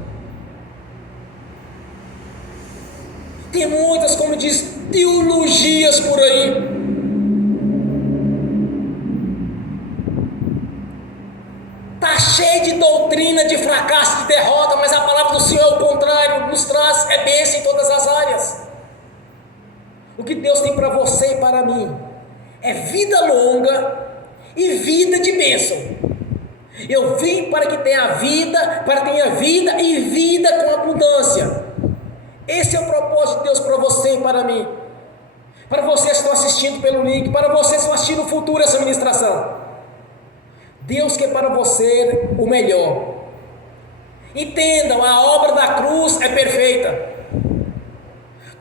Tem muitas, como diz, teologias por aí. Está cheio de doutrina, de fracasso, de derrota, mas a palavra do Senhor é o contrário, nos traz bênção em todas as áreas. O que Deus tem para você e para mim é vida longa e vida de bênção. Eu vim para que tenha vida, para que tenha vida e vida com abundância. Esse é o propósito de Deus para você e para mim. Para vocês que estão assistindo pelo link, para vocês que estão assistindo no futuro essa ministração. Deus quer para você o melhor. Entendam, a obra da cruz é perfeita.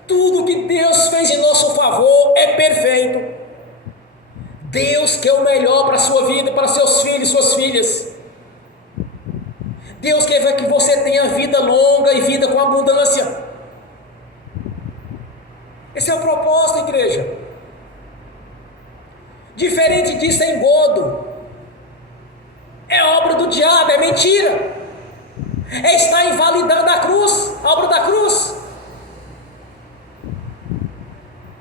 Tudo que Deus fez em nosso favor é perfeito. Deus quer o melhor para a sua vida, para seus filhos e suas filhas. Deus quer que você tenha vida longa e vida com abundância. Esse é o propósito, igreja. Diferente disso é engodo. É obra do diabo, é mentira. É estar invalidando a cruz, a obra da cruz.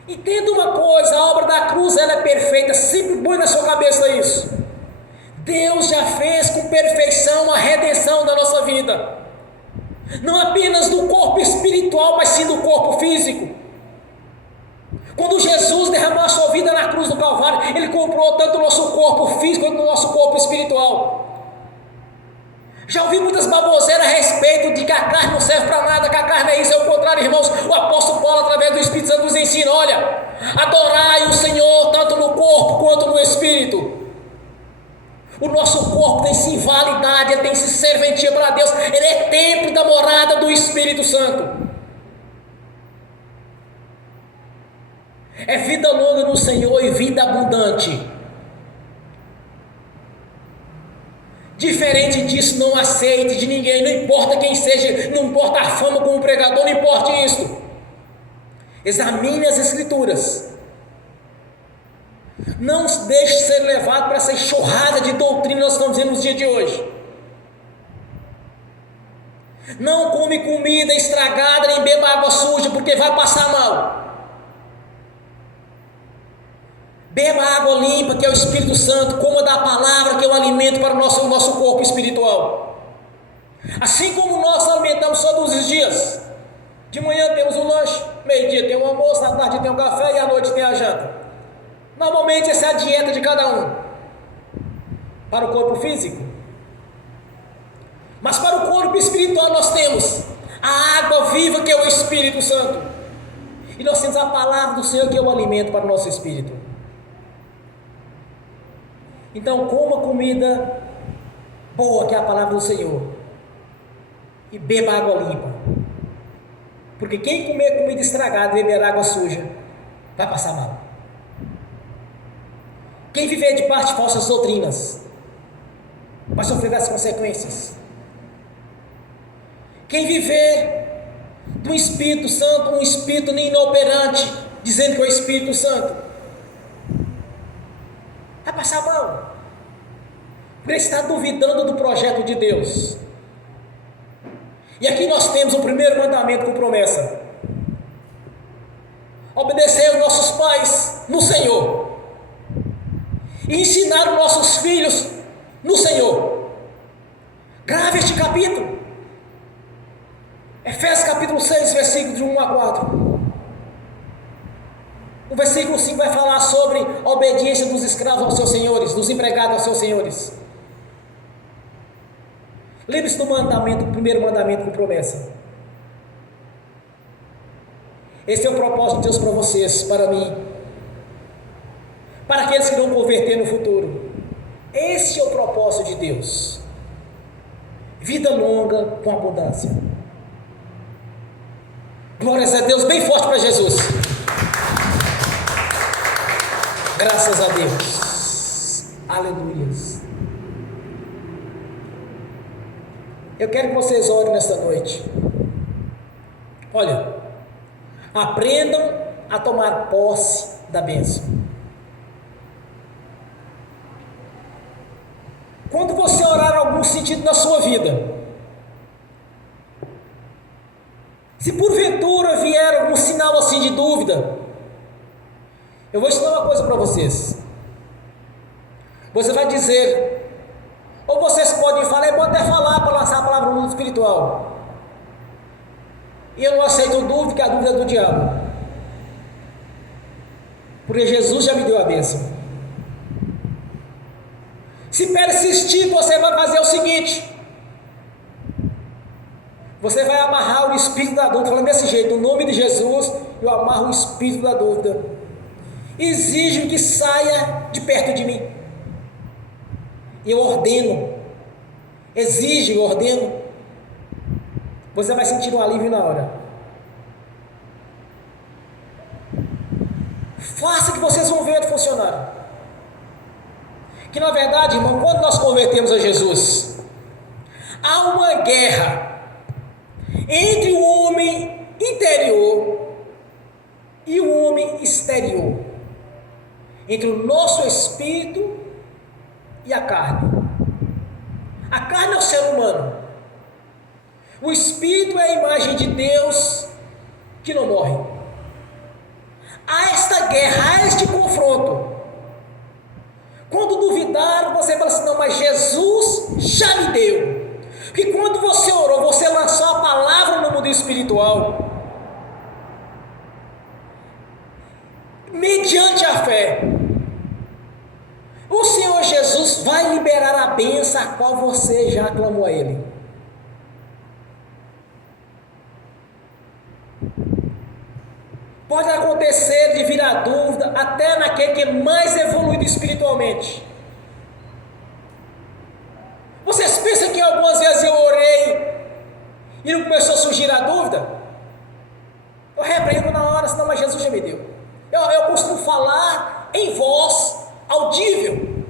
Entenda uma coisa, a obra da cruz ela é perfeita. Sempre põe na sua cabeça isso. Deus já fez com perfeição a redenção da nossa vida. Não apenas do corpo espiritual, mas sim do corpo físico. Quando Jesus derramou a sua vida na cruz do Calvário, Ele comprou tanto o nosso corpo físico quanto o nosso corpo espiritual. Já ouvi muitas baboseiras a respeito de que a carne não serve para nada, que a carne é isso, é o contrário, irmãos. O apóstolo Paulo, através do Espírito Santo, nos ensina: olha, adorai o Senhor tanto no corpo quanto no espírito. O nosso corpo tem sim validade, ele tem sim serventia para Deus, ele é templo da morada do Espírito Santo. É vida longa no Senhor e vida abundante. Diferente disso, não aceite de ninguém, não importa quem seja, não importa a fama como pregador, não importa isso. Examine as Escrituras. Não se deixe ser levado para essa enxurrada de doutrina que nós estamos vendo nos dias de hoje. Não come comida estragada, nem beba água suja, porque vai passar mal. Beba água limpa, que é o Espírito Santo. Coma da palavra, que é o alimento para o nosso corpo espiritual. Assim como nós alimentamos todos os dias. De manhã temos o lanche, meio-dia tem o almoço, à tarde tem o café e à noite tem a janta. Normalmente essa é a dieta de cada um. Para o corpo físico. Mas para o corpo espiritual nós temos a água viva, que é o Espírito Santo. E nós temos a palavra do Senhor, que é o alimento para o nosso espírito. Então coma comida boa, que é a palavra do Senhor, e beba água limpa. Porque quem comer comida estragada e beber água suja vai passar mal. Quem viver de parte de falsas doutrinas vai sofrer as consequências. Quem viver do Espírito Santo, um Espírito inoperante, dizendo que é o Espírito Santo, vai passar mal. Porque ele está duvidando do projeto de Deus. E aqui nós temos o primeiro mandamento com promessa: obedecer aos nossos pais no Senhor e ensinar os nossos filhos no Senhor. Grave este capítulo, Efésios capítulo 6, versículos de 1 a 4. O versículo 5 vai falar sobre a obediência dos escravos aos seus senhores, dos empregados aos seus senhores. Lembre-se do mandamento, o primeiro mandamento com promessa. Esse é o propósito de Deus para vocês, para mim, para aqueles que vão converter no futuro. Esse é o propósito de Deus: vida longa com abundância. Glórias a Deus, bem forte para Jesus. Graças a Deus. Aleluias. Eu quero que vocês orem nesta noite. Olha, aprendam a tomar posse da bênção. Quando você orar em algum sentido na sua vida, se porventura vier algum sinal assim de dúvida, eu vou ensinar uma coisa para vocês. Você vai dizer, ou vocês podem falar, eu vou até falar para lançar a palavra no mundo espiritual. E eu não aceito dúvida, que a dúvida é do diabo. Porque Jesus já me deu a bênção. Se persistir, você vai fazer o seguinte: você vai amarrar o espírito da dúvida, falando desse jeito: no nome de Jesus, eu amarro o espírito da dúvida. Exijo que saia de perto de mim. Eu ordeno. Exijo, eu ordeno. Você vai sentir um alívio na hora. Faça que vocês vão ver funcionar. Que na verdade, irmão, quando nós convertemos a Jesus, há uma guerra entre o homem interior e o homem exterior, entre o nosso espírito e a carne. A carne é o ser humano. O espírito é a imagem de Deus que não morre. Há esta guerra, há este confronto. Quando duvidar, você fala assim: não, mas Jesus já me deu. Porque quando você orou, você lançou a palavra no mundo espiritual, mediante a fé. O Senhor Jesus vai liberar a bênção a qual você já clamou a Ele. Pode acontecer de vir a dúvida até naquele que é mais evoluído espiritualmente. Vocês pensam que algumas vezes eu orei e não começou a surgir a dúvida? Eu repreendo na hora, senão, mas Jesus já me deu. Eu costumo falar em voz audível,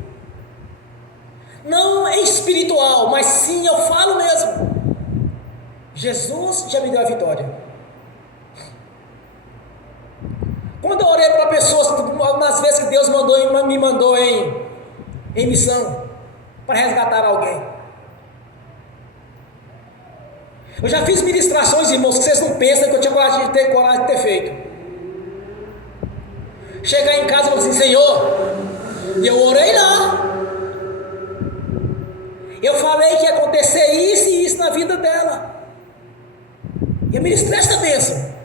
não é espiritual, mas sim eu falo mesmo. Jesus já me deu a vitória. Quando eu orei para pessoas, nas vezes que Deus me mandou em missão, para resgatar alguém, eu já fiz ministrações, irmãos, que vocês não pensam que eu tinha coragem de ter feito. Chegar em casa e falar assim: Senhor, eu orei lá, eu falei que ia acontecer isso e isso na vida dela, eu ministrei esta bênção.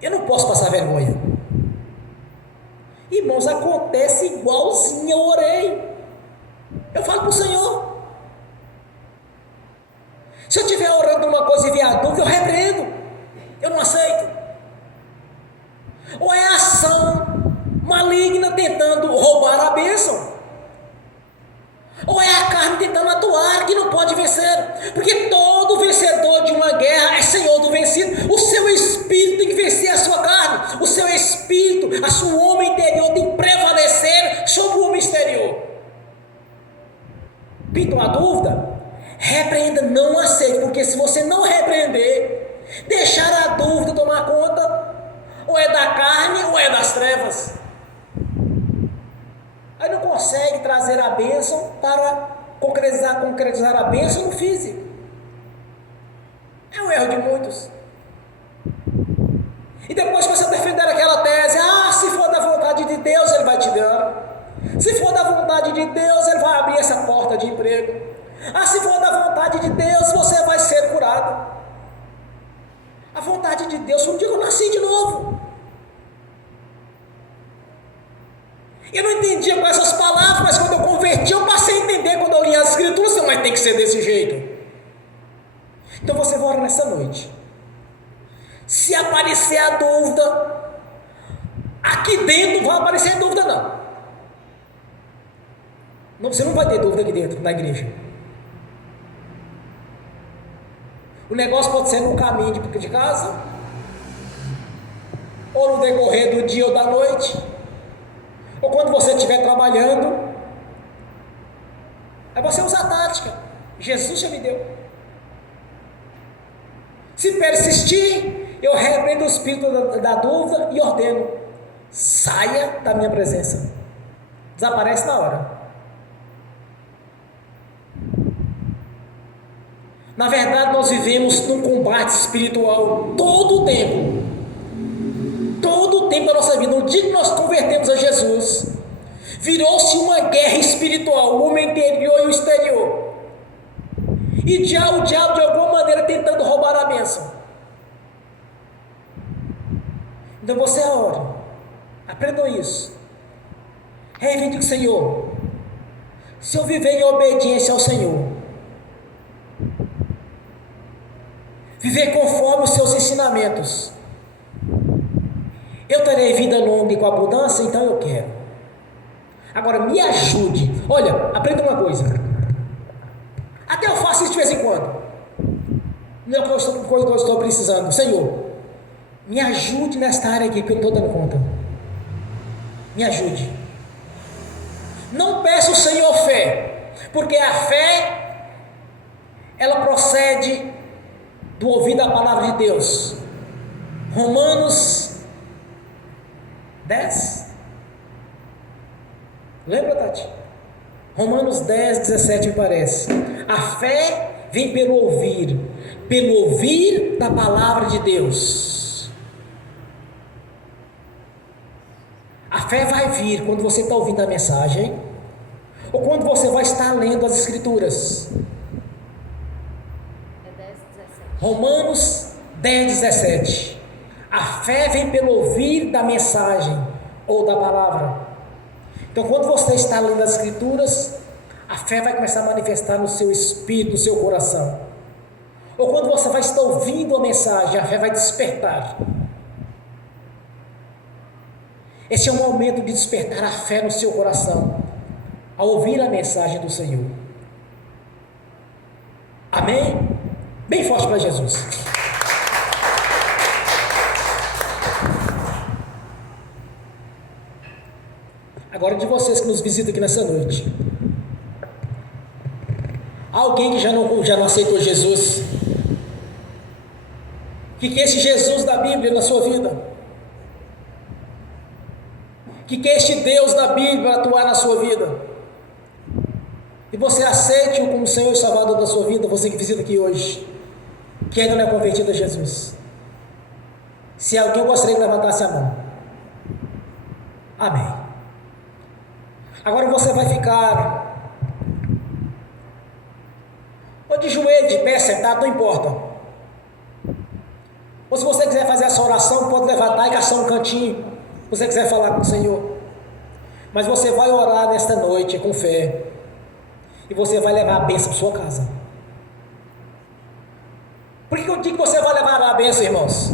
Eu não posso passar vergonha. Irmãos, acontece igualzinho eu orei. Eu falo para o Senhor. Se eu estiver orando uma coisa e vier a dúvida, eu repreendo. Eu não aceito. Ou é ação maligna tentando roubar a bênção, ou é a carne tentando atuar, que não pode vencer. Porque todo vencedor de uma guerra é senhor do vencido. O seu espírito tem que vencer a sua carne. O seu espírito, a sua homem interior tem que prevalecer sobre o homem exterior. Pintou a dúvida? Repreenda, não aceite. Porque se você não repreender, deixar a dúvida tomar conta, ou é da carne ou é das trevas. consegue trazer a bênção para concretizar a bênção no físico. É um erro de muitos. E depois que você defender aquela tese, se for da vontade de Deus, Ele vai te dar. Se for da vontade de Deus, Ele vai abrir essa porta de emprego. Se for da vontade de Deus, você vai ser curado. A vontade de Deus foi um dia que eu nasci de novo. Eu não entendia com essas palavras, mas quando eu converti, eu passei a entender quando eu li as Escrituras, mas tem que ser desse jeito. Então você vai orar nessa noite. Se aparecer a dúvida, aqui dentro não vai aparecer dúvida não. Você não vai ter dúvida aqui dentro, na igreja. O negócio pode ser no caminho de casa, ou no decorrer do dia ou da noite, ou quando você estiver trabalhando. Aí você usa a tática. Jesus já me deu. Se persistir, eu repreendo o espírito da dúvida e ordeno: saia da minha presença. Desaparece na hora. Na verdade, nós vivemos num combate espiritual todo o tempo. Todo o tempo da nossa vida. No dia que nós convertemos a Jesus, virou-se uma guerra espiritual, o homem interior e o exterior. E o diabo de alguma maneira tentando roubar a bênção. Então você ore. Aprendam isso. Reivindique o Senhor. Se eu viver em obediência ao Senhor, viver conforme os seus ensinamentos, eu terei vida longa e com abundância, então eu quero. Agora me ajude. Olha, aprenda uma coisa. Até eu faço isso de vez em quando. Não é o que eu estou precisando. Senhor, me ajude nesta área aqui que eu estou dando conta. Me ajude. Não peço ao Senhor fé, porque a fé, ela procede do ouvido da palavra de Deus. Romanos 10. Lembra, Tati? Romanos 10, 17 me parece. A fé vem pelo ouvir da palavra de Deus. A fé vai vir quando você está ouvindo a mensagem, ou quando você vai estar lendo as Escrituras. Romanos 10, 17. A fé vem pelo ouvir da mensagem ou da palavra. Então, quando você está lendo as Escrituras, a fé vai começar a manifestar no seu espírito, no seu coração. Ou quando você vai estar ouvindo a mensagem, a fé vai despertar. Esse é o momento de despertar a fé no seu coração, ao ouvir a mensagem do Senhor. Amém? Bem forte para Jesus. Agora, de vocês que nos visitam aqui nessa noite, alguém que já não aceitou Jesus? O que é esse Jesus da Bíblia na sua vida? O que é este Deus da Bíblia atuar na sua vida? E você aceite-o como Senhor e Salvador da sua vida, você que visita aqui hoje, que ainda não é convertido a Jesus. Se alguém gostaria que levantasse a mão. Amém. Agora você vai ficar ou de joelho, de pé, sentado, não importa. Ou se você quiser fazer essa oração, pode levantar e caçar um cantinho, se você quiser falar com o Senhor. Mas você vai orar nesta noite com fé, e você vai levar a bênção para sua casa. Por que eu digo que você vai levar a bênção, irmãos?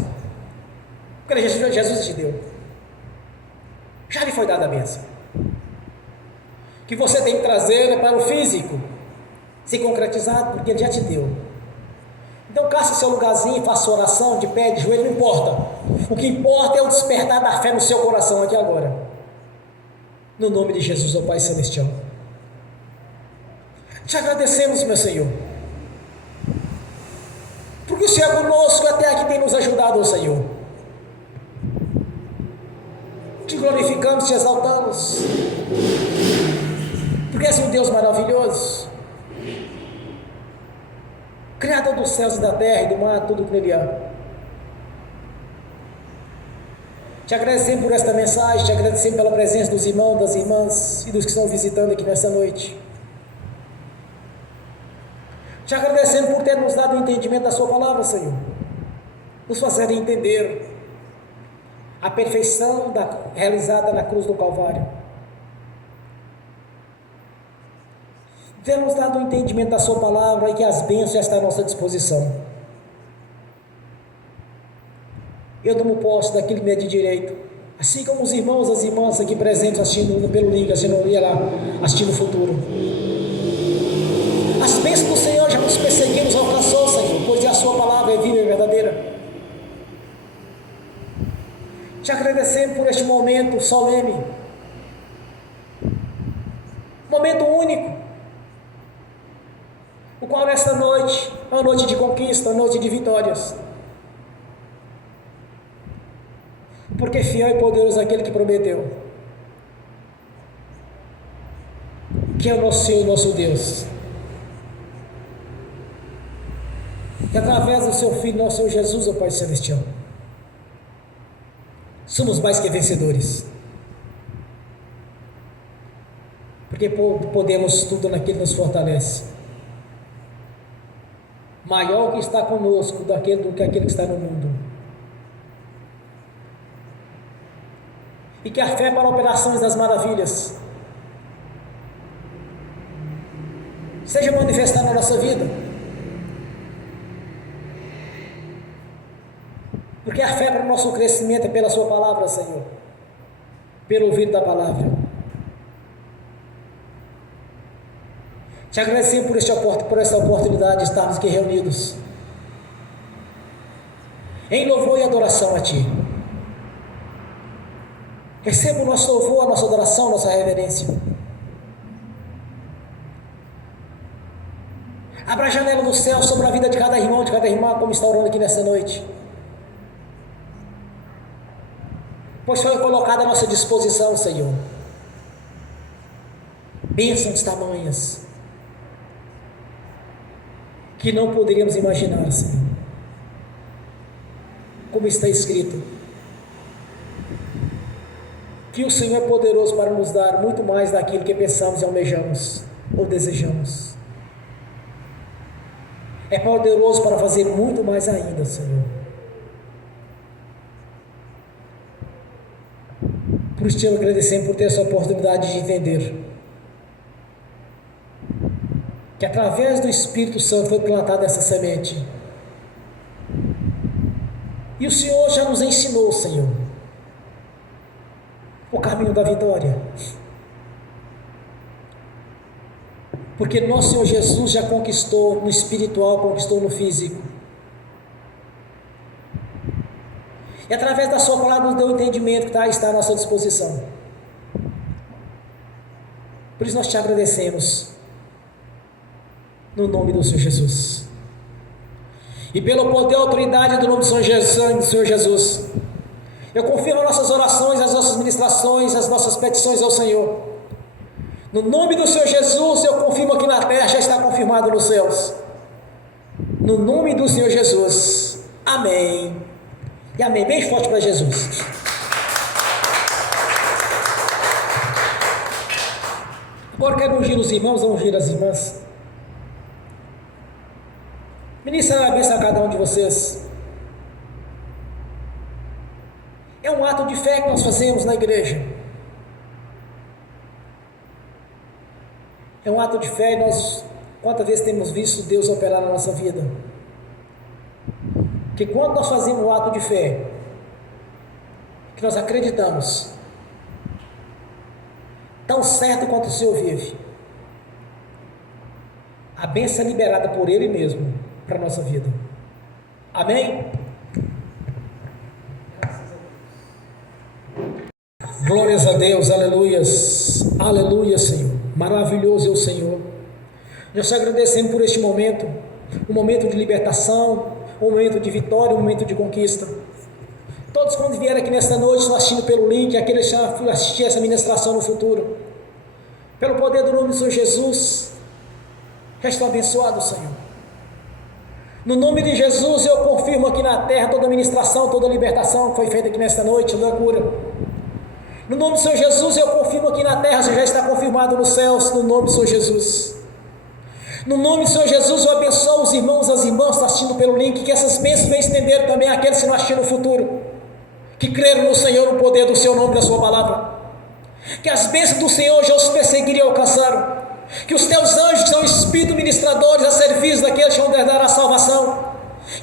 Porque Jesus te deu. Já lhe foi dada a bênção. Que você tem que trazer para o físico se concretizar, porque Ele já te deu. Então caça seu lugarzinho, faça sua oração de pé, de joelho, não importa. O que importa é o despertar da fé no seu coração aqui agora. No nome de Jesus, ó Pai Celestial. Te agradecemos, meu Senhor, porque o Senhor é conosco até aqui tem nos ajudado, ó Senhor. Te glorificamos, te exaltamos. Porque és um Deus maravilhoso, Criador dos céus e da terra e do mar, tudo que nele há. Te agradecemos por esta mensagem, te agradecemos pela presença dos irmãos, das irmãs e dos que estão visitando aqui nesta noite. Te agradecemos por ter nos dado o entendimento da sua palavra, Senhor, nos fazer entender a perfeição realizada na cruz do Calvário. Ter nos dado o entendimento da sua palavra e que as bênçãos estão à nossa disposição. Eu tomo posse daquilo que me é de direito, assim como os irmãos e as irmãs aqui presentes assistindo pelo link, assistindo o futuro. As bênçãos do Senhor já nos perseguiram, nos alcançou, Senhor, pois a sua palavra é viva e verdadeira. Te agradecemos por este momento solene, momento único, o qual esta noite é uma noite de conquista, uma noite de vitórias. Porque fiel e poderoso é aquele que prometeu, que é o nosso Senhor e nosso Deus, e através do seu Filho, nosso Senhor Jesus, ó Pai Celestial, somos mais que vencedores, porque podemos tudo naquele que nos fortalece. Maior que está conosco do que aquele que está no mundo. E que a fé para operações das maravilhas seja manifestada na nossa vida. Porque a fé para o nosso crescimento é pela sua palavra, Senhor, pelo ouvido da palavra. Te agradecemos por essa oportunidade de estarmos aqui reunidos em louvor e adoração a Ti. Receba o nosso louvor, a nossa adoração, a nossa reverência. Abra a janela do céu sobre a vida de cada irmão, de cada irmã, como está orando aqui nessa noite. Pois foi colocada à nossa disposição, Senhor, bênçãos tamanhas que não poderíamos imaginar, Senhor. Como está escrito, que o Senhor é poderoso para nos dar muito mais daquilo que pensamos e almejamos ou desejamos. É poderoso para fazer muito mais ainda, Senhor. Por isso te agradecemos por ter essa oportunidade de entender que através do Espírito Santo foi plantada essa semente. E o Senhor já nos ensinou, Senhor, o caminho da vitória. Porque nosso Senhor Jesus já conquistou no espiritual, conquistou no físico. E através da sua palavra nos deu o entendimento que está à nossa disposição. Por isso nós te agradecemos, no nome do Senhor Jesus. E pelo poder e autoridade do nome do Senhor Jesus, eu confirmo as nossas orações, as nossas ministrações, as nossas petições ao Senhor. No nome do Senhor Jesus, eu confirmo aqui na terra, já está confirmado nos céus. No nome do Senhor Jesus. Amém. E amém. Bem forte para Jesus. Agora quero ungir os irmãos, ungir as irmãs. Ministra a bênção a cada um de vocês. É um ato de fé que nós fazemos na igreja. É um ato de fé e nós, quantas vezes temos visto Deus operar na nossa vida? Que quando nós fazemos um ato de fé, que nós acreditamos, tão certo quanto o Senhor vive, a bênção é liberada por Ele mesmo para a nossa vida. Amém? Glórias a Deus, aleluias, aleluia, Senhor. Maravilhoso é o Senhor. Nós te agradecemos por este momento, um momento de libertação, um momento de vitória, um momento de conquista. Todos quando vieram aqui nesta noite, estão assistindo pelo link, aqueles que assistir essa ministração no futuro, Pelo poder do nome do Senhor Jesus, já estão abençoados, Senhor. No nome de Jesus, eu confirmo aqui na terra toda a ministração, toda a libertação que foi feita aqui nesta noite, toda a cura. No nome do Senhor Jesus, eu confirmo aqui na terra, já está confirmado nos céus, no nome do Senhor Jesus. No nome do Senhor Jesus, eu abençoo os irmãos e as irmãs que estão assistindo pelo link, que essas bênçãos venham estender também àqueles que não assistirem no futuro, que creram no Senhor, no poder do seu nome e da sua palavra. Que as bênçãos do Senhor já os perseguiram e alcançaram. Que os teus anjos, que são espíritos ministradores a serviço daqueles que vão herdar a salvação,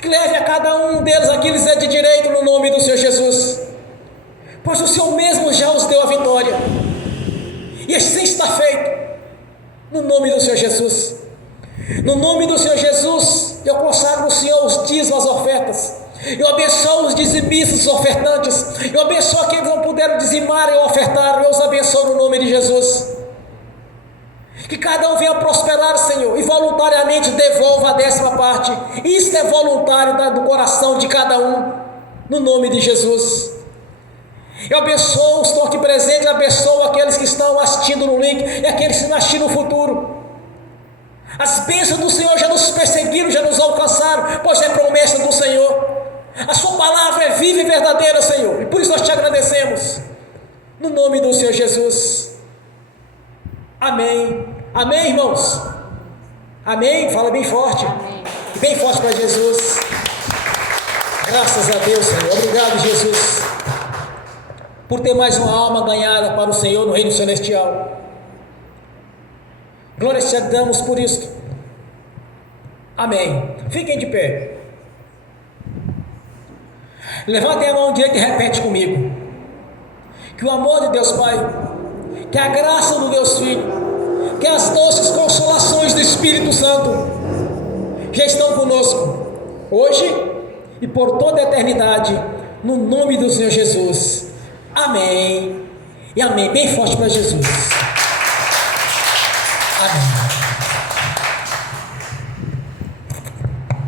que leve a cada um deles aquilo que é de direito no nome do Senhor Jesus, pois o Senhor mesmo já os deu a vitória, e assim está feito, no nome do Senhor Jesus. No nome do Senhor Jesus, eu consagro ao Senhor os dízimos, as ofertas. Eu abençoo os dizimistas, os ofertantes. Eu abençoo aqueles que não puderam dizimar e ofertar. Eu os abençoo no nome de Jesus. Que cada um venha prosperar, Senhor, e voluntariamente devolva a 10ª parte. Isso é voluntário do coração de cada um, no nome de Jesus. Eu abençoo os que estão aqui presentes, abençoo aqueles que estão assistindo no link e aqueles que estão assistindo no futuro. As bênçãos do Senhor já nos perseguiram, já nos alcançaram, pois é promessa do Senhor. A sua palavra é viva e verdadeira, Senhor, e por isso nós te agradecemos, no nome do Senhor Jesus. Amém. Amém, irmãos? Amém? Fala bem forte. Amém. Bem forte para Jesus. Graças a Deus, Senhor. Obrigado, Jesus, por ter mais uma alma ganhada para o Senhor no reino celestial. Glória te damos por isso. Amém. Fiquem de pé. Levantem a mão direita e repete comigo. Que o amor de Deus Pai, que a graça do Deus Filho, que as doces consolações do Espírito Santo já estão conosco, hoje e por toda a eternidade, no nome do Senhor Jesus. Amém e amém. Bem forte para Jesus. Amém.